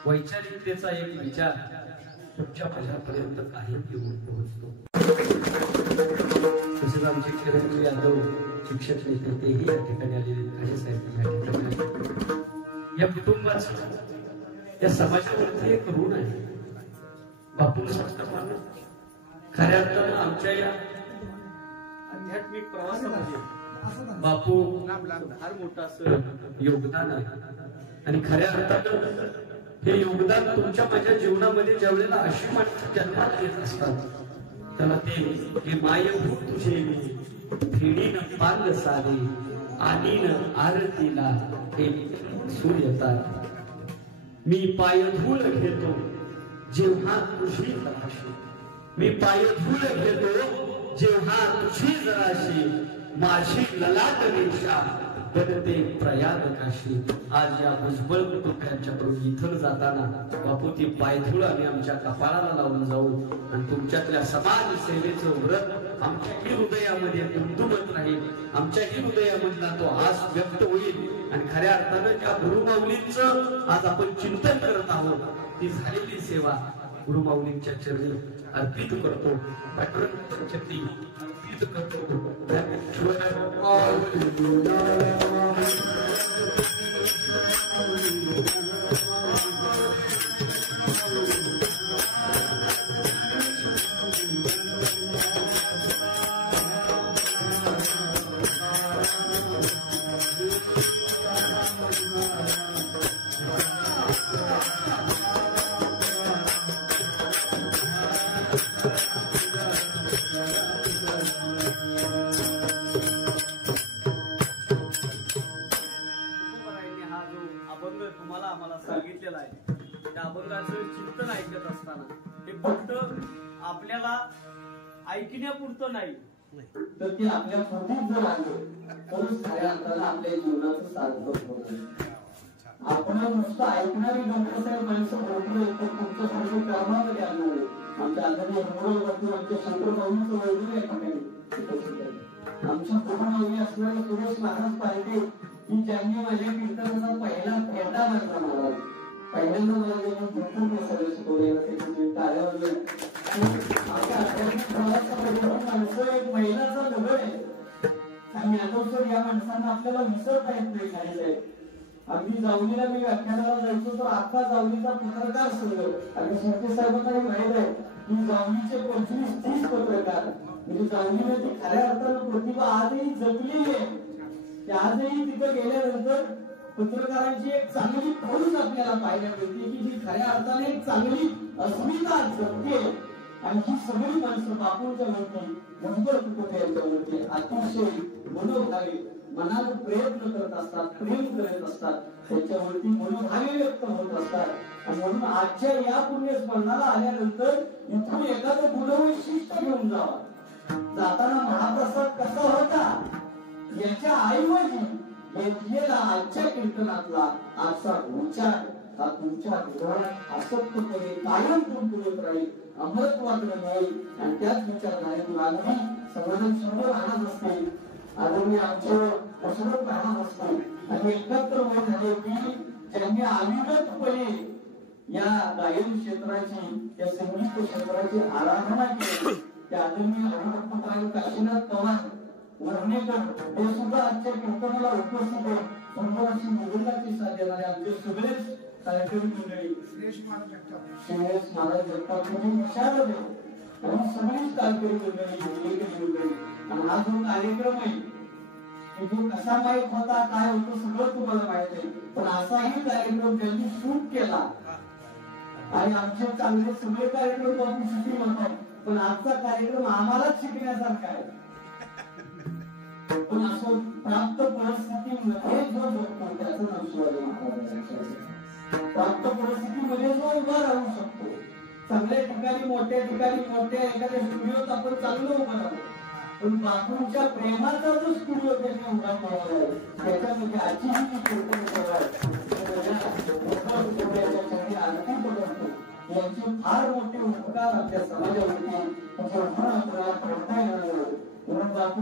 वैचारिकतेचा एक विचार तुमच्या माझ्यापर्यंत काही घेऊन पोहोचतो. तसेच आमचे किरण यादव शिक्षक नेते तेही या ठिकाणी आलेले खरे साहेब या कुटुंबाचं या समाजावरती एक ऋण आहे. बापू खऱ्या अर्थानं आमच्या या आध्यात्मिक प्रवासामध्ये बापू फार मोठं असं योगदान आहे आणि खऱ्या अर्थानं हे योगदान तुमच्या माझ्या जीवनामध्ये ज्यावेळेला अशी माणसं जन्मात येत असतात त्याला ते मायभूत तुझे फेडीन पाल सारे आनीन आरतीला हे सूर येतात. मी पायधूळ घेतो जेव्हा तुझी जराशी, मी पायधूळ घेतो जेव्हा तुझी जराशी, माझी ललाट रेषा बनते प्रयाग काशी. आज या भुजबळ कुटुंबियांच्याकडून इथं जाताना बापू ती पायधूळ आम्ही आमच्या कपाळाला लावून जाऊ आणि तुमच्यातल्या समाज सेवेचं व्रत आमच्याही हृदयामध्ये दुमदुमत राहील, आमच्याही हृदयामधला तो आस व्यक्त होईल आणि खऱ्या अर्थानं त्या गुरुमाऊलींचं आज आपण चिंतन करत आहोत ती झालेली सेवा गुरुमाऊलींच्या चरणी अर्पित करतो. पाठवण चरणी अर्पित करतो. हा जो अभंग तुम्हाला आम्हाला सांगितलेला आहे त्या अभंगाचं चिंतन ऐकत असताना हे फक्त आपल्याला ऐकण्यापुरतं नाही तर ते आपल्या पोटीत जर आले तरच खऱ्या अर्थानं आपल्या जीवनाचं सार्थक होतं. आपण नुसतं ऐकणारी डॉक्टरसाहेब माणसं भरपूर तर तुमच्यासारखे कर्मामध्ये आणणारे आमच्या आदरणीय हिंगोळवरती आमच्या शंकरबाबूंचं वैभव या ठिकाणी आमच्या कुटुंबावी असणारे सुरेश महाराज पाहिजे की ज्यांनी माझ्या कीर्तनाचा पहिला फेटा मारला महाराज पहिल्यांदा मला त्यांनी भरपूर सगळे शिकवले त्याची कार्यावर माणसं एक महिलाचा दगड आहे आणि यादवसर या माणसांना आपल्याला विसरता येत नाही काही अगदी जावलीला मी व्याख्यानाला जायचो तर आता जावलीचा पत्रकार संघ आणि शेट्टी साहेबांना माहित आहे की जावलीचे 25-30 पत्रकार म्हणजे जावलीने ती खऱ्या अर्थानं प्रतिभा आजही जपलेली आहे. आजही तिथे गेल्यानंतर पत्रकारांची एक चांगली फौज आपल्याला पाहायला मिळते की जी खऱ्या अर्थाने एक चांगली अस्मिता जपते आणि ही सगळी माणसं बापूंच्या वरती नंबर कुटुंब यांच्यावरती अतिशय मनोभावे मनाला प्रयत्न करत असतात प्रेम करत असतात त्याच्यावरती मनोभावे व्यक्त होत असतात आणि म्हणून आजच्या या पुण्य स्मरणाला आल्यानंतर इथून एखादं गुणवैशिष्ट्य घेऊन जावा. जाताना महाप्रसाद कसा होता याच्या ऐवजी घेतलेला आजच्या कीर्तनातला आजचा उच्चार हा तुमच्या हृदयात आसक्तपणे कायम तुमपुरत राहील अमृतवाद राहील आणि त्याच विचारधारेतून आम्ही संवेदनशील राहणार असतील आदरणीय आमचे दशरथ राहणार असतील आणि एकत्र होत झाले की ज्यांनी अविरतपणे या गायन क्षेत्राची त्या संगीत क्षेत्राची आराधना केली त्या आदरणीय हरिभक्त काशीनाथ पवार वर्णेकर हे सुद्धा आजच्या कीर्तनाला उपस्थित आहे. सुंदर अशी मुघलाची साथ देणारे आमचे सगळेच कार्यक्रम मंडळी श्रेयस महाराज जगताप विशाल आणि सगळीच कार्यक्रम मंडळी आणि हा जो कार्यक्रम आहे की जो कसा माहीत होता काय होतं सगळं तुम्हाला माहित आहे पण असाही कार्यक्रम ज्यांनी शूट केला आणि आमचे चांगले सगळे कार्यक्रम बाबू शिकली म्हणतात पण आजचा कार्यक्रम आम्हालाच शिकण्यासारखा आहे. पण असं प्राप्त परिस्थितीमध्ये जो जगतो त्याचं नाव शिवाजी महाराज. प्राप्त परिस्थितीमध्ये जो उभा राहू शकतो चांगल्या ठिकाणी मोठ्या एखाद्या स्टुडिओत आपण चांगलं उभं राहतो पण बापूंच्या प्रेमाचा जो स्टुडिओ त्यांनी उभा केला आहे त्याच्यामध्ये आजची जी कीर्तन आरती बघतो यांचे फार मोठे उपकार आपल्या समाजावरती आपल्याला करता येणार म्हणून बापू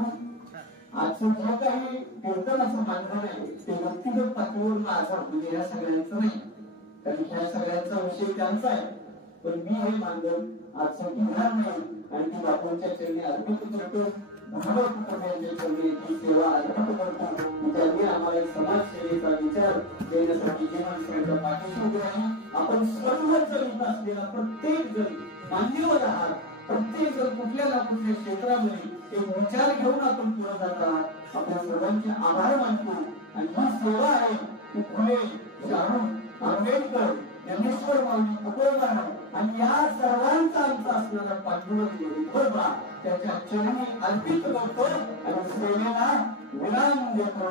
आजचं जे काही कीर्तनाचं मांडण आहे ते व्यक्तिगत पातळीवर माझा म्हणजे या सगळ्यांचं नाही कारण ह्या सगळ्यांचा विषय त्यांचा आहे पण मी हे मांडण आजसाठी घेणार नाही आणि ती बापूंच्या चरणी अर्पित करतो. भागवत कुटुंबांच्या चरणी ती सेवा अर्पित करतो. त्यांनी आम्हाला समाजसेवेचा विचार देण्यासाठी जे माणसांच्या पाठीशी उभे आहे आपण सर्व जण असलेला प्रत्येक जण मान्यवर आहात प्रत्येक जण कुठल्या ना कुठल्या क्षेत्रामध्ये एक विचार घेऊन आपण पुढे जात आहात आपल्या सर्वांचे आभार मानतो आणि ही सेवा आहे ती फुले शाहू आंबेडकर ज्ञानेश्वर माऊली तुकोबार आणि या सर्वांचा आमचा असणारा पांडुरंग विठोबा त्याच्या चरणी अर्पित करतो आणि सेवेला विराम देतो.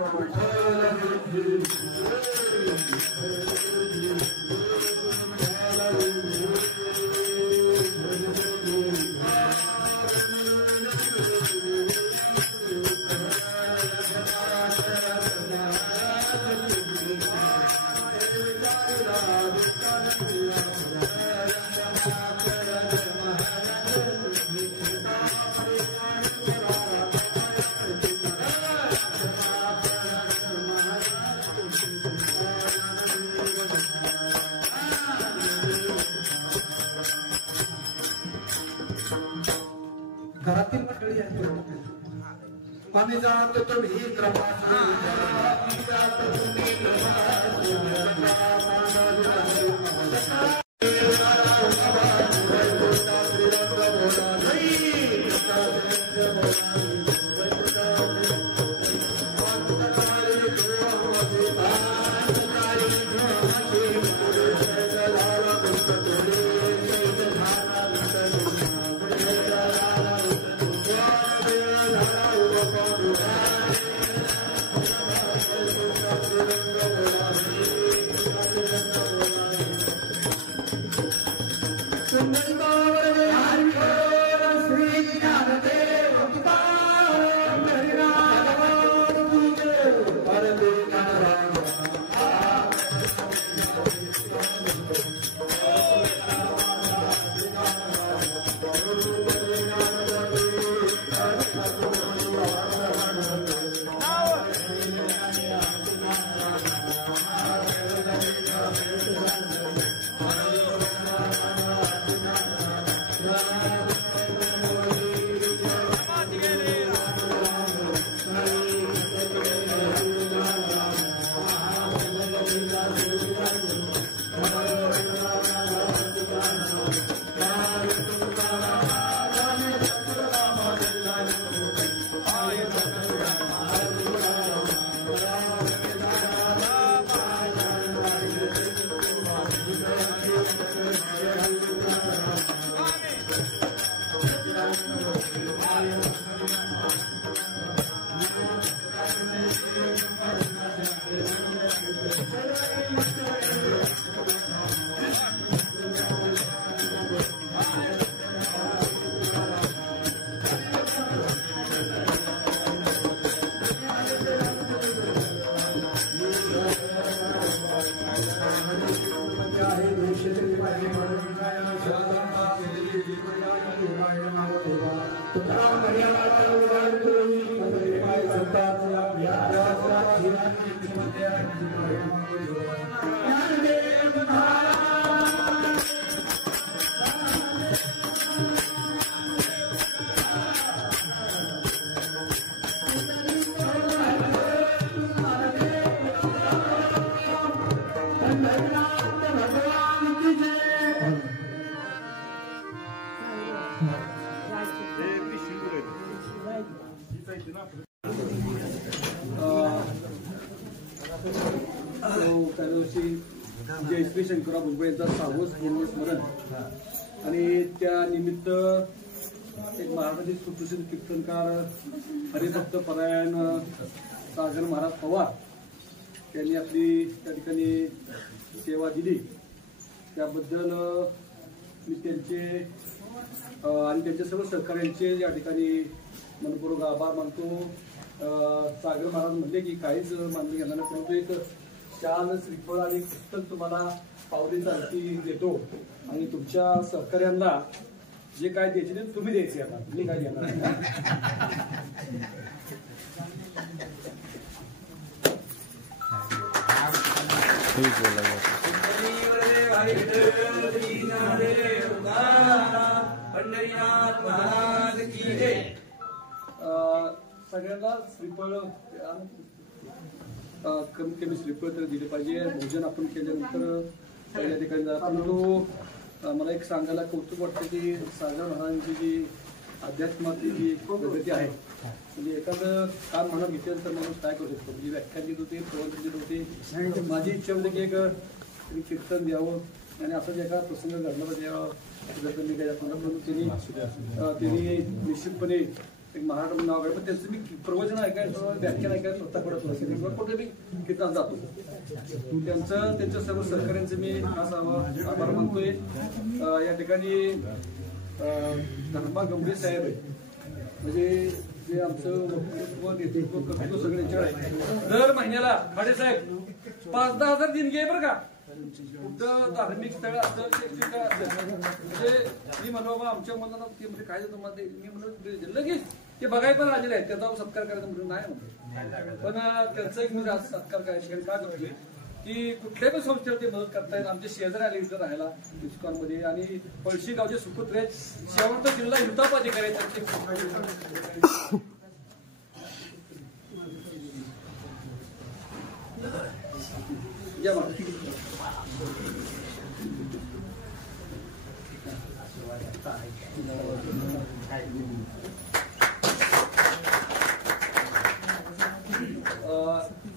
घरातील मंडळी आम्ही जाणतो तुम्ही कृपा जयश्री शंकरराव भुजबळ यांचा 6वं जन्मस्मरण आणि त्या निमित्त एक महाराष्ट्रातील सुप्रसिद्ध कीर्तनकार हरिभक्त परायण सागर महाराज पवार यांनी आपली त्या ठिकाणी सेवा दिली त्याबद्दल मी त्यांचे आणि त्यांच्या सर्व सहकार्यांचे या ठिकाणी मनपूर्वक आभार मानतो. सागर महाराज म्हणले की काहीच मानले घेणार नाही परंतु एक शाल श्रीफळ आणि पुस्तक तुम्हाला पावली चालती देतो आणि तुमच्या सहकार्यांना जे काय द्यायचे ते तुम्ही द्यायचे आता तुम्ही काय देणार सगळ्यांना श्रीफळ कमीत कमी श्रीफळ तर दिले पाहिजे. भोजन आपण केल्यानंतर या ठिकाणी परंतु मला एक सांगायला कौतुक वाटतं की सागर महाराजांची जी अध्यात्मातली जी प्रगती आहे म्हणजे एखादं काम म्हणून घेतल्यानंतर माणूस काय करू शकतो म्हणजे व्याख्यान देत होते प्रवचन देत होते. माझी इच्छा होती की एक कीर्तन द्यावं आणि असंच एका प्रसंग घडला पाहिजे जर मी काय त्यांनी निश्चितपणे एक महाराष्ट्र नाव आहे पण त्यांचं मी प्रवचन ऐकायचं व्याख्यान ऐकायचं स्वतः पडत नसेल कुठे मी कीर्तन जातो त्यांच्या सर्व सहकार्यांचे मी खास आभार मानतोय. या ठिकाणी धर्मा गंभीर साहेब आहे म्हणजे जे आमचं वक्तृत्व नेतृत्व कर्तृत्व सगळ्यांच्या आहे. दर महिन्याला खाडे साहेब 5-10 हजार देणगी आहे बरं का. कुठं धार्मिक स्थळ असेल म्हणजे मी म्हणू बाबा आमच्या मनाला ते म्हणजे काय तुम्हाला मी म्हणून लगेच ते बघाय पण आलेले आहेत त्याचा सत्कार करायचा म्हणून नाही म्हणतो पण त्यांचा एक मी सत्कार करायचं काय करतोय की कुठल्याही पण संस्थेला ते मदत करतायत. आमचे शेजारी आले इथं राहायला दुष्काळमध्ये आणि पळशी गावचे सुपुत्र आहेत शेवटचा जिल्हा हिताप अधिकारी आहेत त्यांचे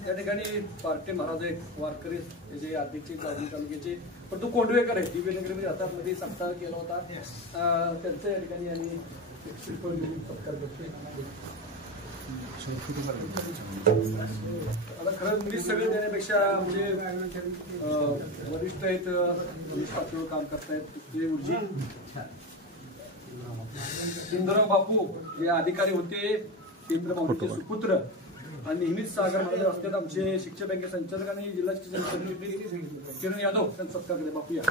या ठिकाणी पार्टे महाराज आहेत वारकरी त्याचे अध्यक्ष गावडी तालुक्याचे पण तो कोंडवेकर आहे दिव्यनगरीमध्ये हातात मध्ये सप्ताह केला होता त्यांचं या ठिकाणी आणि सत्कार करतोय. आता खरंच मी सगळे देण्यापेक्षा म्हणजे वरिष्ठ आहेत वरिष्ठ पातळीवर काम करतायत ते उर्जी सुंदरराव बापू जे अधिकारी होते केंद्र माऊलीचे सुपुत्र आणि नेहमीच सागर महाराज असतात आमचे शिक्षक बँके संचालक आणि जिल्हा शिक्षण संचालक किरण यादव त्यांचा सत्कार केले. बापू या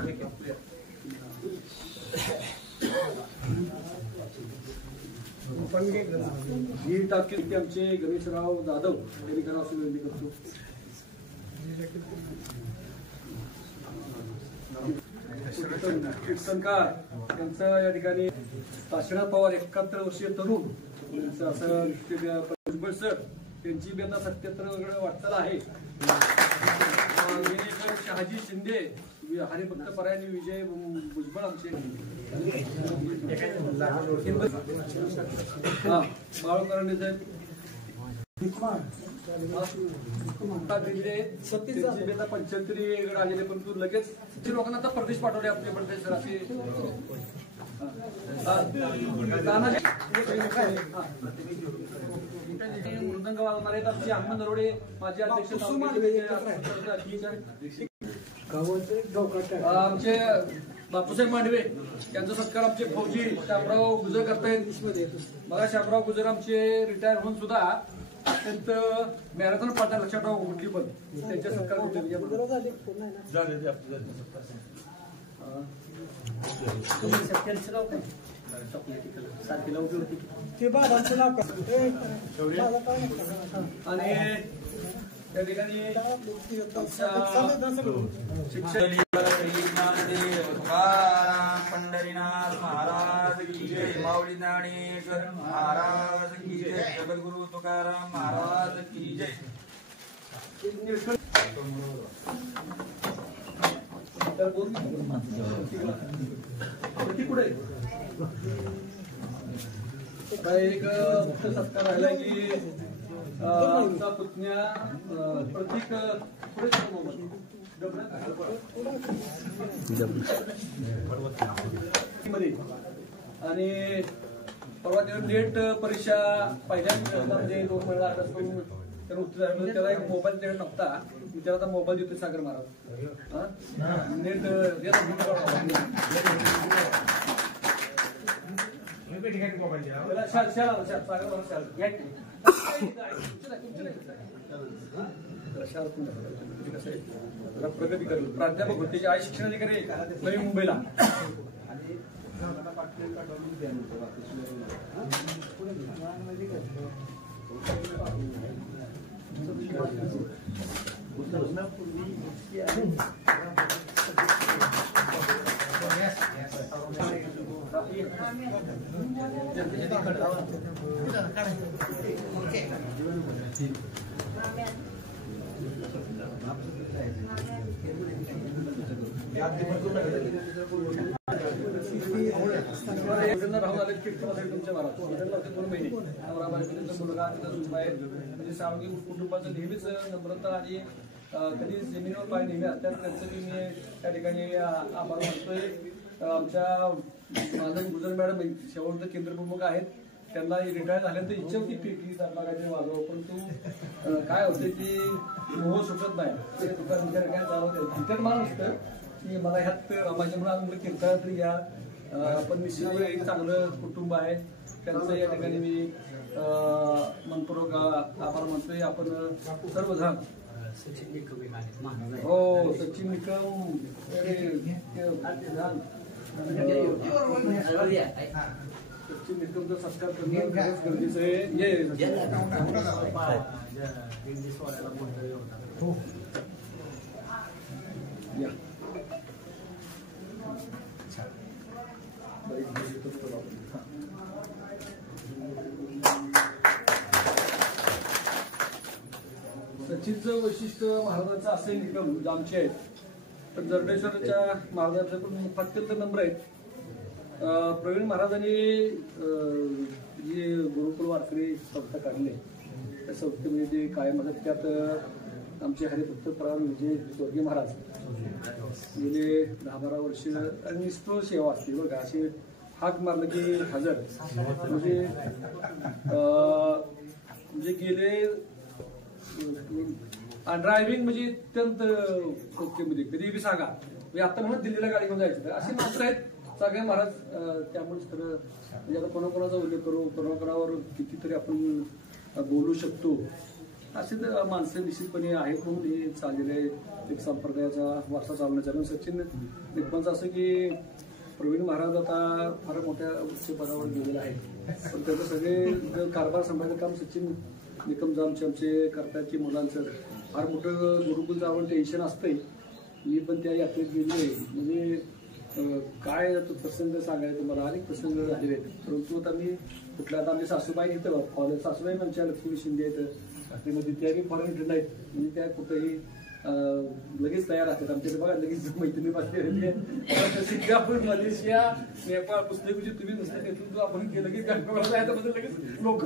ही टाकी आमचे गणेशराव जाधव यांनी करा अशी विनंती करतो. कीर्तनकार त्यांचं या ठिकाणी काशीनाथ पवार 71 वर्षीय तरुण त्यांचं असं भुजबळ सर त्यांची बी आता 77 वगैरे वाटचाल आहे. शहाजी शिंदे हरिभक्त परायण विजय भुजबळ आमचे बाळूकरांनी साहेब 75 आलेले परंतु लगेच लोकांना आता परदेश पाठवले आपले परदेश असे मृदंग वाजवणारे आमचे हनुमान नरोडे माझे अध्यक्ष, आमचे बापूसाहेब मांडवे यांचा सत्कार आमचे फौजी शामराव गुजर करतायत. मला शामराव गुजर आमचे रिटायर होऊन सुद्धा अत्यंत मॅरेथॉन पाहता लक्षात राहू कुठली पण त्यांच्या सत्कार होते. आणि त्या ठिकाणी शिक्षक पंढरीनाथ महाराज की जय, माऊली ज्ञानेश्वर महाराज की जय, जगद्गुरु तुकाराम महाराज की जय. कुठे एक मुख्य सत्कार राहिला की आमचा पुतण्या प्रतीक आणि परवा नेट परीक्षा पहिल्या म्हणजे 2 महिन्याला अभ्यास करून त्याला उत्तर झालं. त्याला एक मोबाईल देणं नव्हता. मी त्याला आता मोबाईल देतोय सागर महाराज. नेट प्रगती करेल. प्राध्यापक होते आई शिक्षणाधिकारी नवी मुंबईला. राहून आले कीर्तनासाठी तुमच्या महाराज 2 महिने मुलगा म्हणजे सार्वजनिक कुटुंबाचं नेहमीच नम्रता आणि कधी जमिनीवर पाय नेहमी असतात. त्यांचं मी त्या ठिकाणी आभार मानतोय. आमच्या मानव गुजर मॅडम शेवटचं केंद्रप्रमुख आहेत. त्यांना रिटायर झाल्यानंतर इच्छा होती पेटी काहीतरी वाजवा, परंतु काय होते की मोह सुटत नाही. तुका काय जावं तिथं मला नसतं की मला ह्यात रमाच्यामुळे कीर्तनात या आपण निश्चित एक चांगलं कुटुंब आहे त्यांचं. या ठिकाणी मी मनपूर्वक आभार मानतोय. आपण सर्वजण सचिन निकम सचिन निकमचा सत्कार करणं गरजेचं आहे. सचिनचं वैशिष्ट्य महाराजांचं असे निकम आमचे आहेत. पण जरडेश्वरच्या महाराजांचं पण अत्यंत नम्र आहेत. प्रवीण महाराजांनी जी गुरुकुल वारकरी संस्था काढली त्या संस्थेमध्ये जे कायम असतात त्यात आमचे हरिभक्त प्राण विजय स्वर्गीय महाराज गेले 10-12 वर्ष आणि निष्ठोर सेवा असते बघा. असे हाक मारलं की हजर म्हणजे गेले ड्रायव्हिंग म्हणजे अत्यंत ओकेमध्ये कधी बी सांगा म्हणजे आता म्हणून दिल्लीला गाडी घेऊन जायचं असे माणसं आहेत सगळे महाराज. त्यामुळेच खरं म्हणजे आता कोणाकोणाचा उल्लेख करू कोणाकोणावर कितीतरी आपण बोलू शकतो असे तर माणसं निश्चितपणे आहेत म्हणून हे चाललेले एक संप्रदायाचा वारसा चालवण्याचा. सचिन निकमांचं असं की प्रवीण महाराज आता फार मोठ्या उच्च पदावर गेलेला आहे पण त्याचं सगळे कारभार सांभाळायचं काम सचिन निकमचं आमचे करतायची मुलांचं फार मोठं गुरुकुल जावं टेन्शन असतंय. मी पण त्या यात्रेत गेले म्हणजे काय प्रसंग सांगायचं तुम्हाला अनेक प्रसंग झालेले आहेत. परंतु आता मी कुठल्या आता आमच्या सासूबाई इथं कॉलेज सासूबाई आमच्या लक्ष्मी शिंदे आहेत मध्ये त्याही फॉरेन ट्रेंड आहेत म्हणजे त्या कुठेही लगेच तयार असतात. आमच्याकडे बघा लगेच मैत्रिणी बसले सिंगापूर मलेशिया नेपाळ पुस्तकाची तुम्ही नुसतं तिथून आपण गेलं की लगेच लोक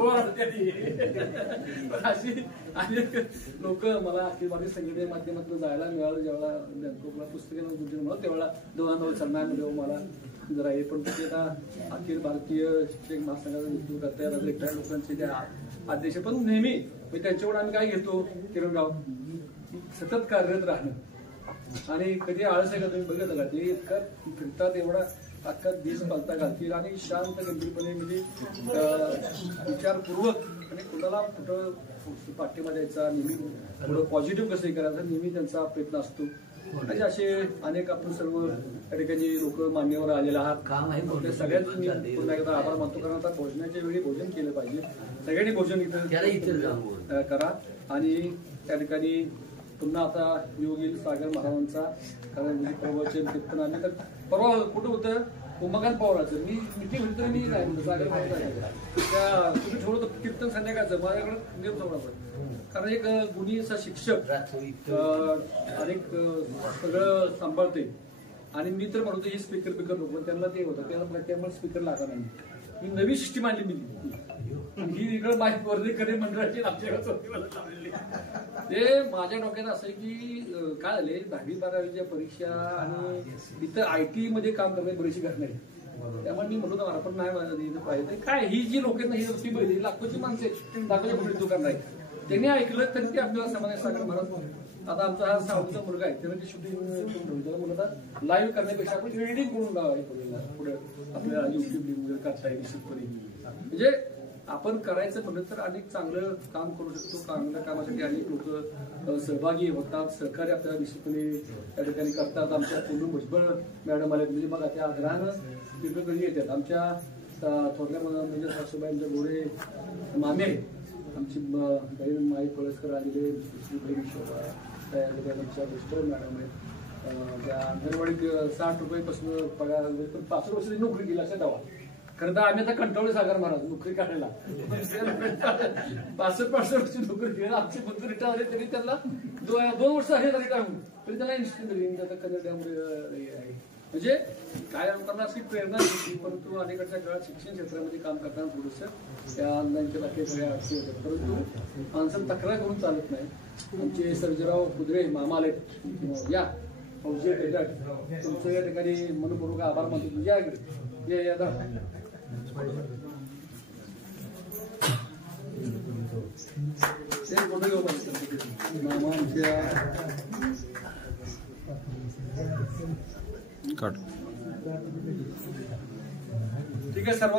अशी अनेक लोक मला अखिल भारतीय संघटनेच्या माध्यमातून जायला मिळालं. ज्यावेळेला बँकॉकला पुस्तकाला मला तेवढा 2009 सन्मान मिळव मला जरा हे पण ते आता अखिल भारतीय शिक्षक महासंघाचा नेतृत्व करतायत रिटायर्ड लोकांचे जे अध्यक्ष, पण नेहमी त्यांच्याकडून आम्ही काय घेतो किरणगाव सतत कार्यरत राहणं आणि कधी आळस आहे का तुम्ही बघितलं का ते इतका फिरतात एवढा अख्खा दिस पालता घालतील आणि शांत गंभीरपणे म्हणजे विचारपूर्वक आणि कुणाला कुठं पाठिंबा द्यायचा नेहमी थोडं पॉझिटिव्ह कसं करायचं नेहमी त्यांचा प्रयत्न असतो. म्हणजे असे अनेक आपण सर्व त्या ठिकाणी लोक मान्यवर आलेले आहात सगळ्यांचं मी पुन्हा एकदा आभार मानतो कारण आता भोजनाच्या वेळी भोजन केलं पाहिजे सगळ्यांनी भोजन इथं करा आणि त्या ठिकाणी पुन्हा आता योग येईल सागर महाराजांचा कारण प्रवचन कीर्तन आम्ही तर परवा कुठं होतं उमाकांत पवारांचं मी मिटिंग होती तर मी नाही म्हणतो सागर महाराजांच्या तुम्ही ठेवलं होतं कीर्तन संध्याकाळचं माझ्याकडे नियम सोडायचं कारण एक गुणी असा शिक्षक अनेक सगळं सांभाळते आणि मी तर म्हणतो हे स्पीकर बिकर नको त्यांना ते होतं त्यामुळे स्पीकर लागला नाही. मी नवी सिस्टीम आणली मी ही इकडं माझी वर्धेकरी मंडळाची आमच्याकडे ते माझ्या डोक्यात असं आहे की काय झाले 10वी-12वीच्या परीक्षा आणि इथं IT मध्ये काम करण्याची बरीचशी घटना आहे त्यामुळे मी म्हणतो मला पण नाही पाहिजे काय ही जी लोक ही ती बघितली लाखोची माणसे दाखवच्या पुढे दुकान नाही त्यांनी ऐकलं तरी ते आपल्याला समाधान सागर महाराज आता आमचा हा सावलीचा मुलगा आहे त्याला ते शूटिंग मुलं लाईव्ह करण्यापेक्षा आपण एडिटिंग करून पुढे आपल्याला युट्यूब वगैरे करता येईल निश्चितपणे म्हणजे आपण करायचं म्हणलं तर अनेक चांगलं काम करू शकतो. चांगल्या कामासाठी अनेक लोक सहभागी होतात सहकार्य आपल्याला निश्चितपणे त्या ठिकाणी करतात. आमच्या पूर्ण भुजबळ मॅडम आले म्हणजे बघा त्या आग्रहानं तिकडे येतात. आमच्या थोरल्या म्हणजे सासूबाईंच्या गोडे मामे आमची बहीण माई पळसकर आलेले दुसरी बहीण शोभा त्याच्या मिस्टर मॅडम आहेत त्या अंगणवाडीत 60 रुपयेपासून पगार 5 वर्षाची नोकरी केली अशा दवा खरं तर आम्ही आता कंटाळलो सागर महाराज नोकरी काढायला 65 वर्षी नोकरी केली आमची मंत्री रिटायर झाले तरी त्यांना 2 वर्ष आहे रिटायर होऊन तरी त्याला इन्स्टिट्यूट कन्नड्यामध्ये म्हणजे काय लोकांना अशी प्रेरणा होती परंतु अलीकडच्या काळात शिक्षण क्षेत्रामध्ये काम करताना थोडंसं त्या ऑनलाईनच्या बाकी सगळ्या अडचणी होत्या परंतु माणसं तक्रार करून चालत नाही. आमचे सर्जेराव कुद्रे मामा आले या फौजी तुमचं या ठिकाणी मनपूर्वक आभार मानतो तुझ्या या मामा आमच्या ठीक आहे सर्व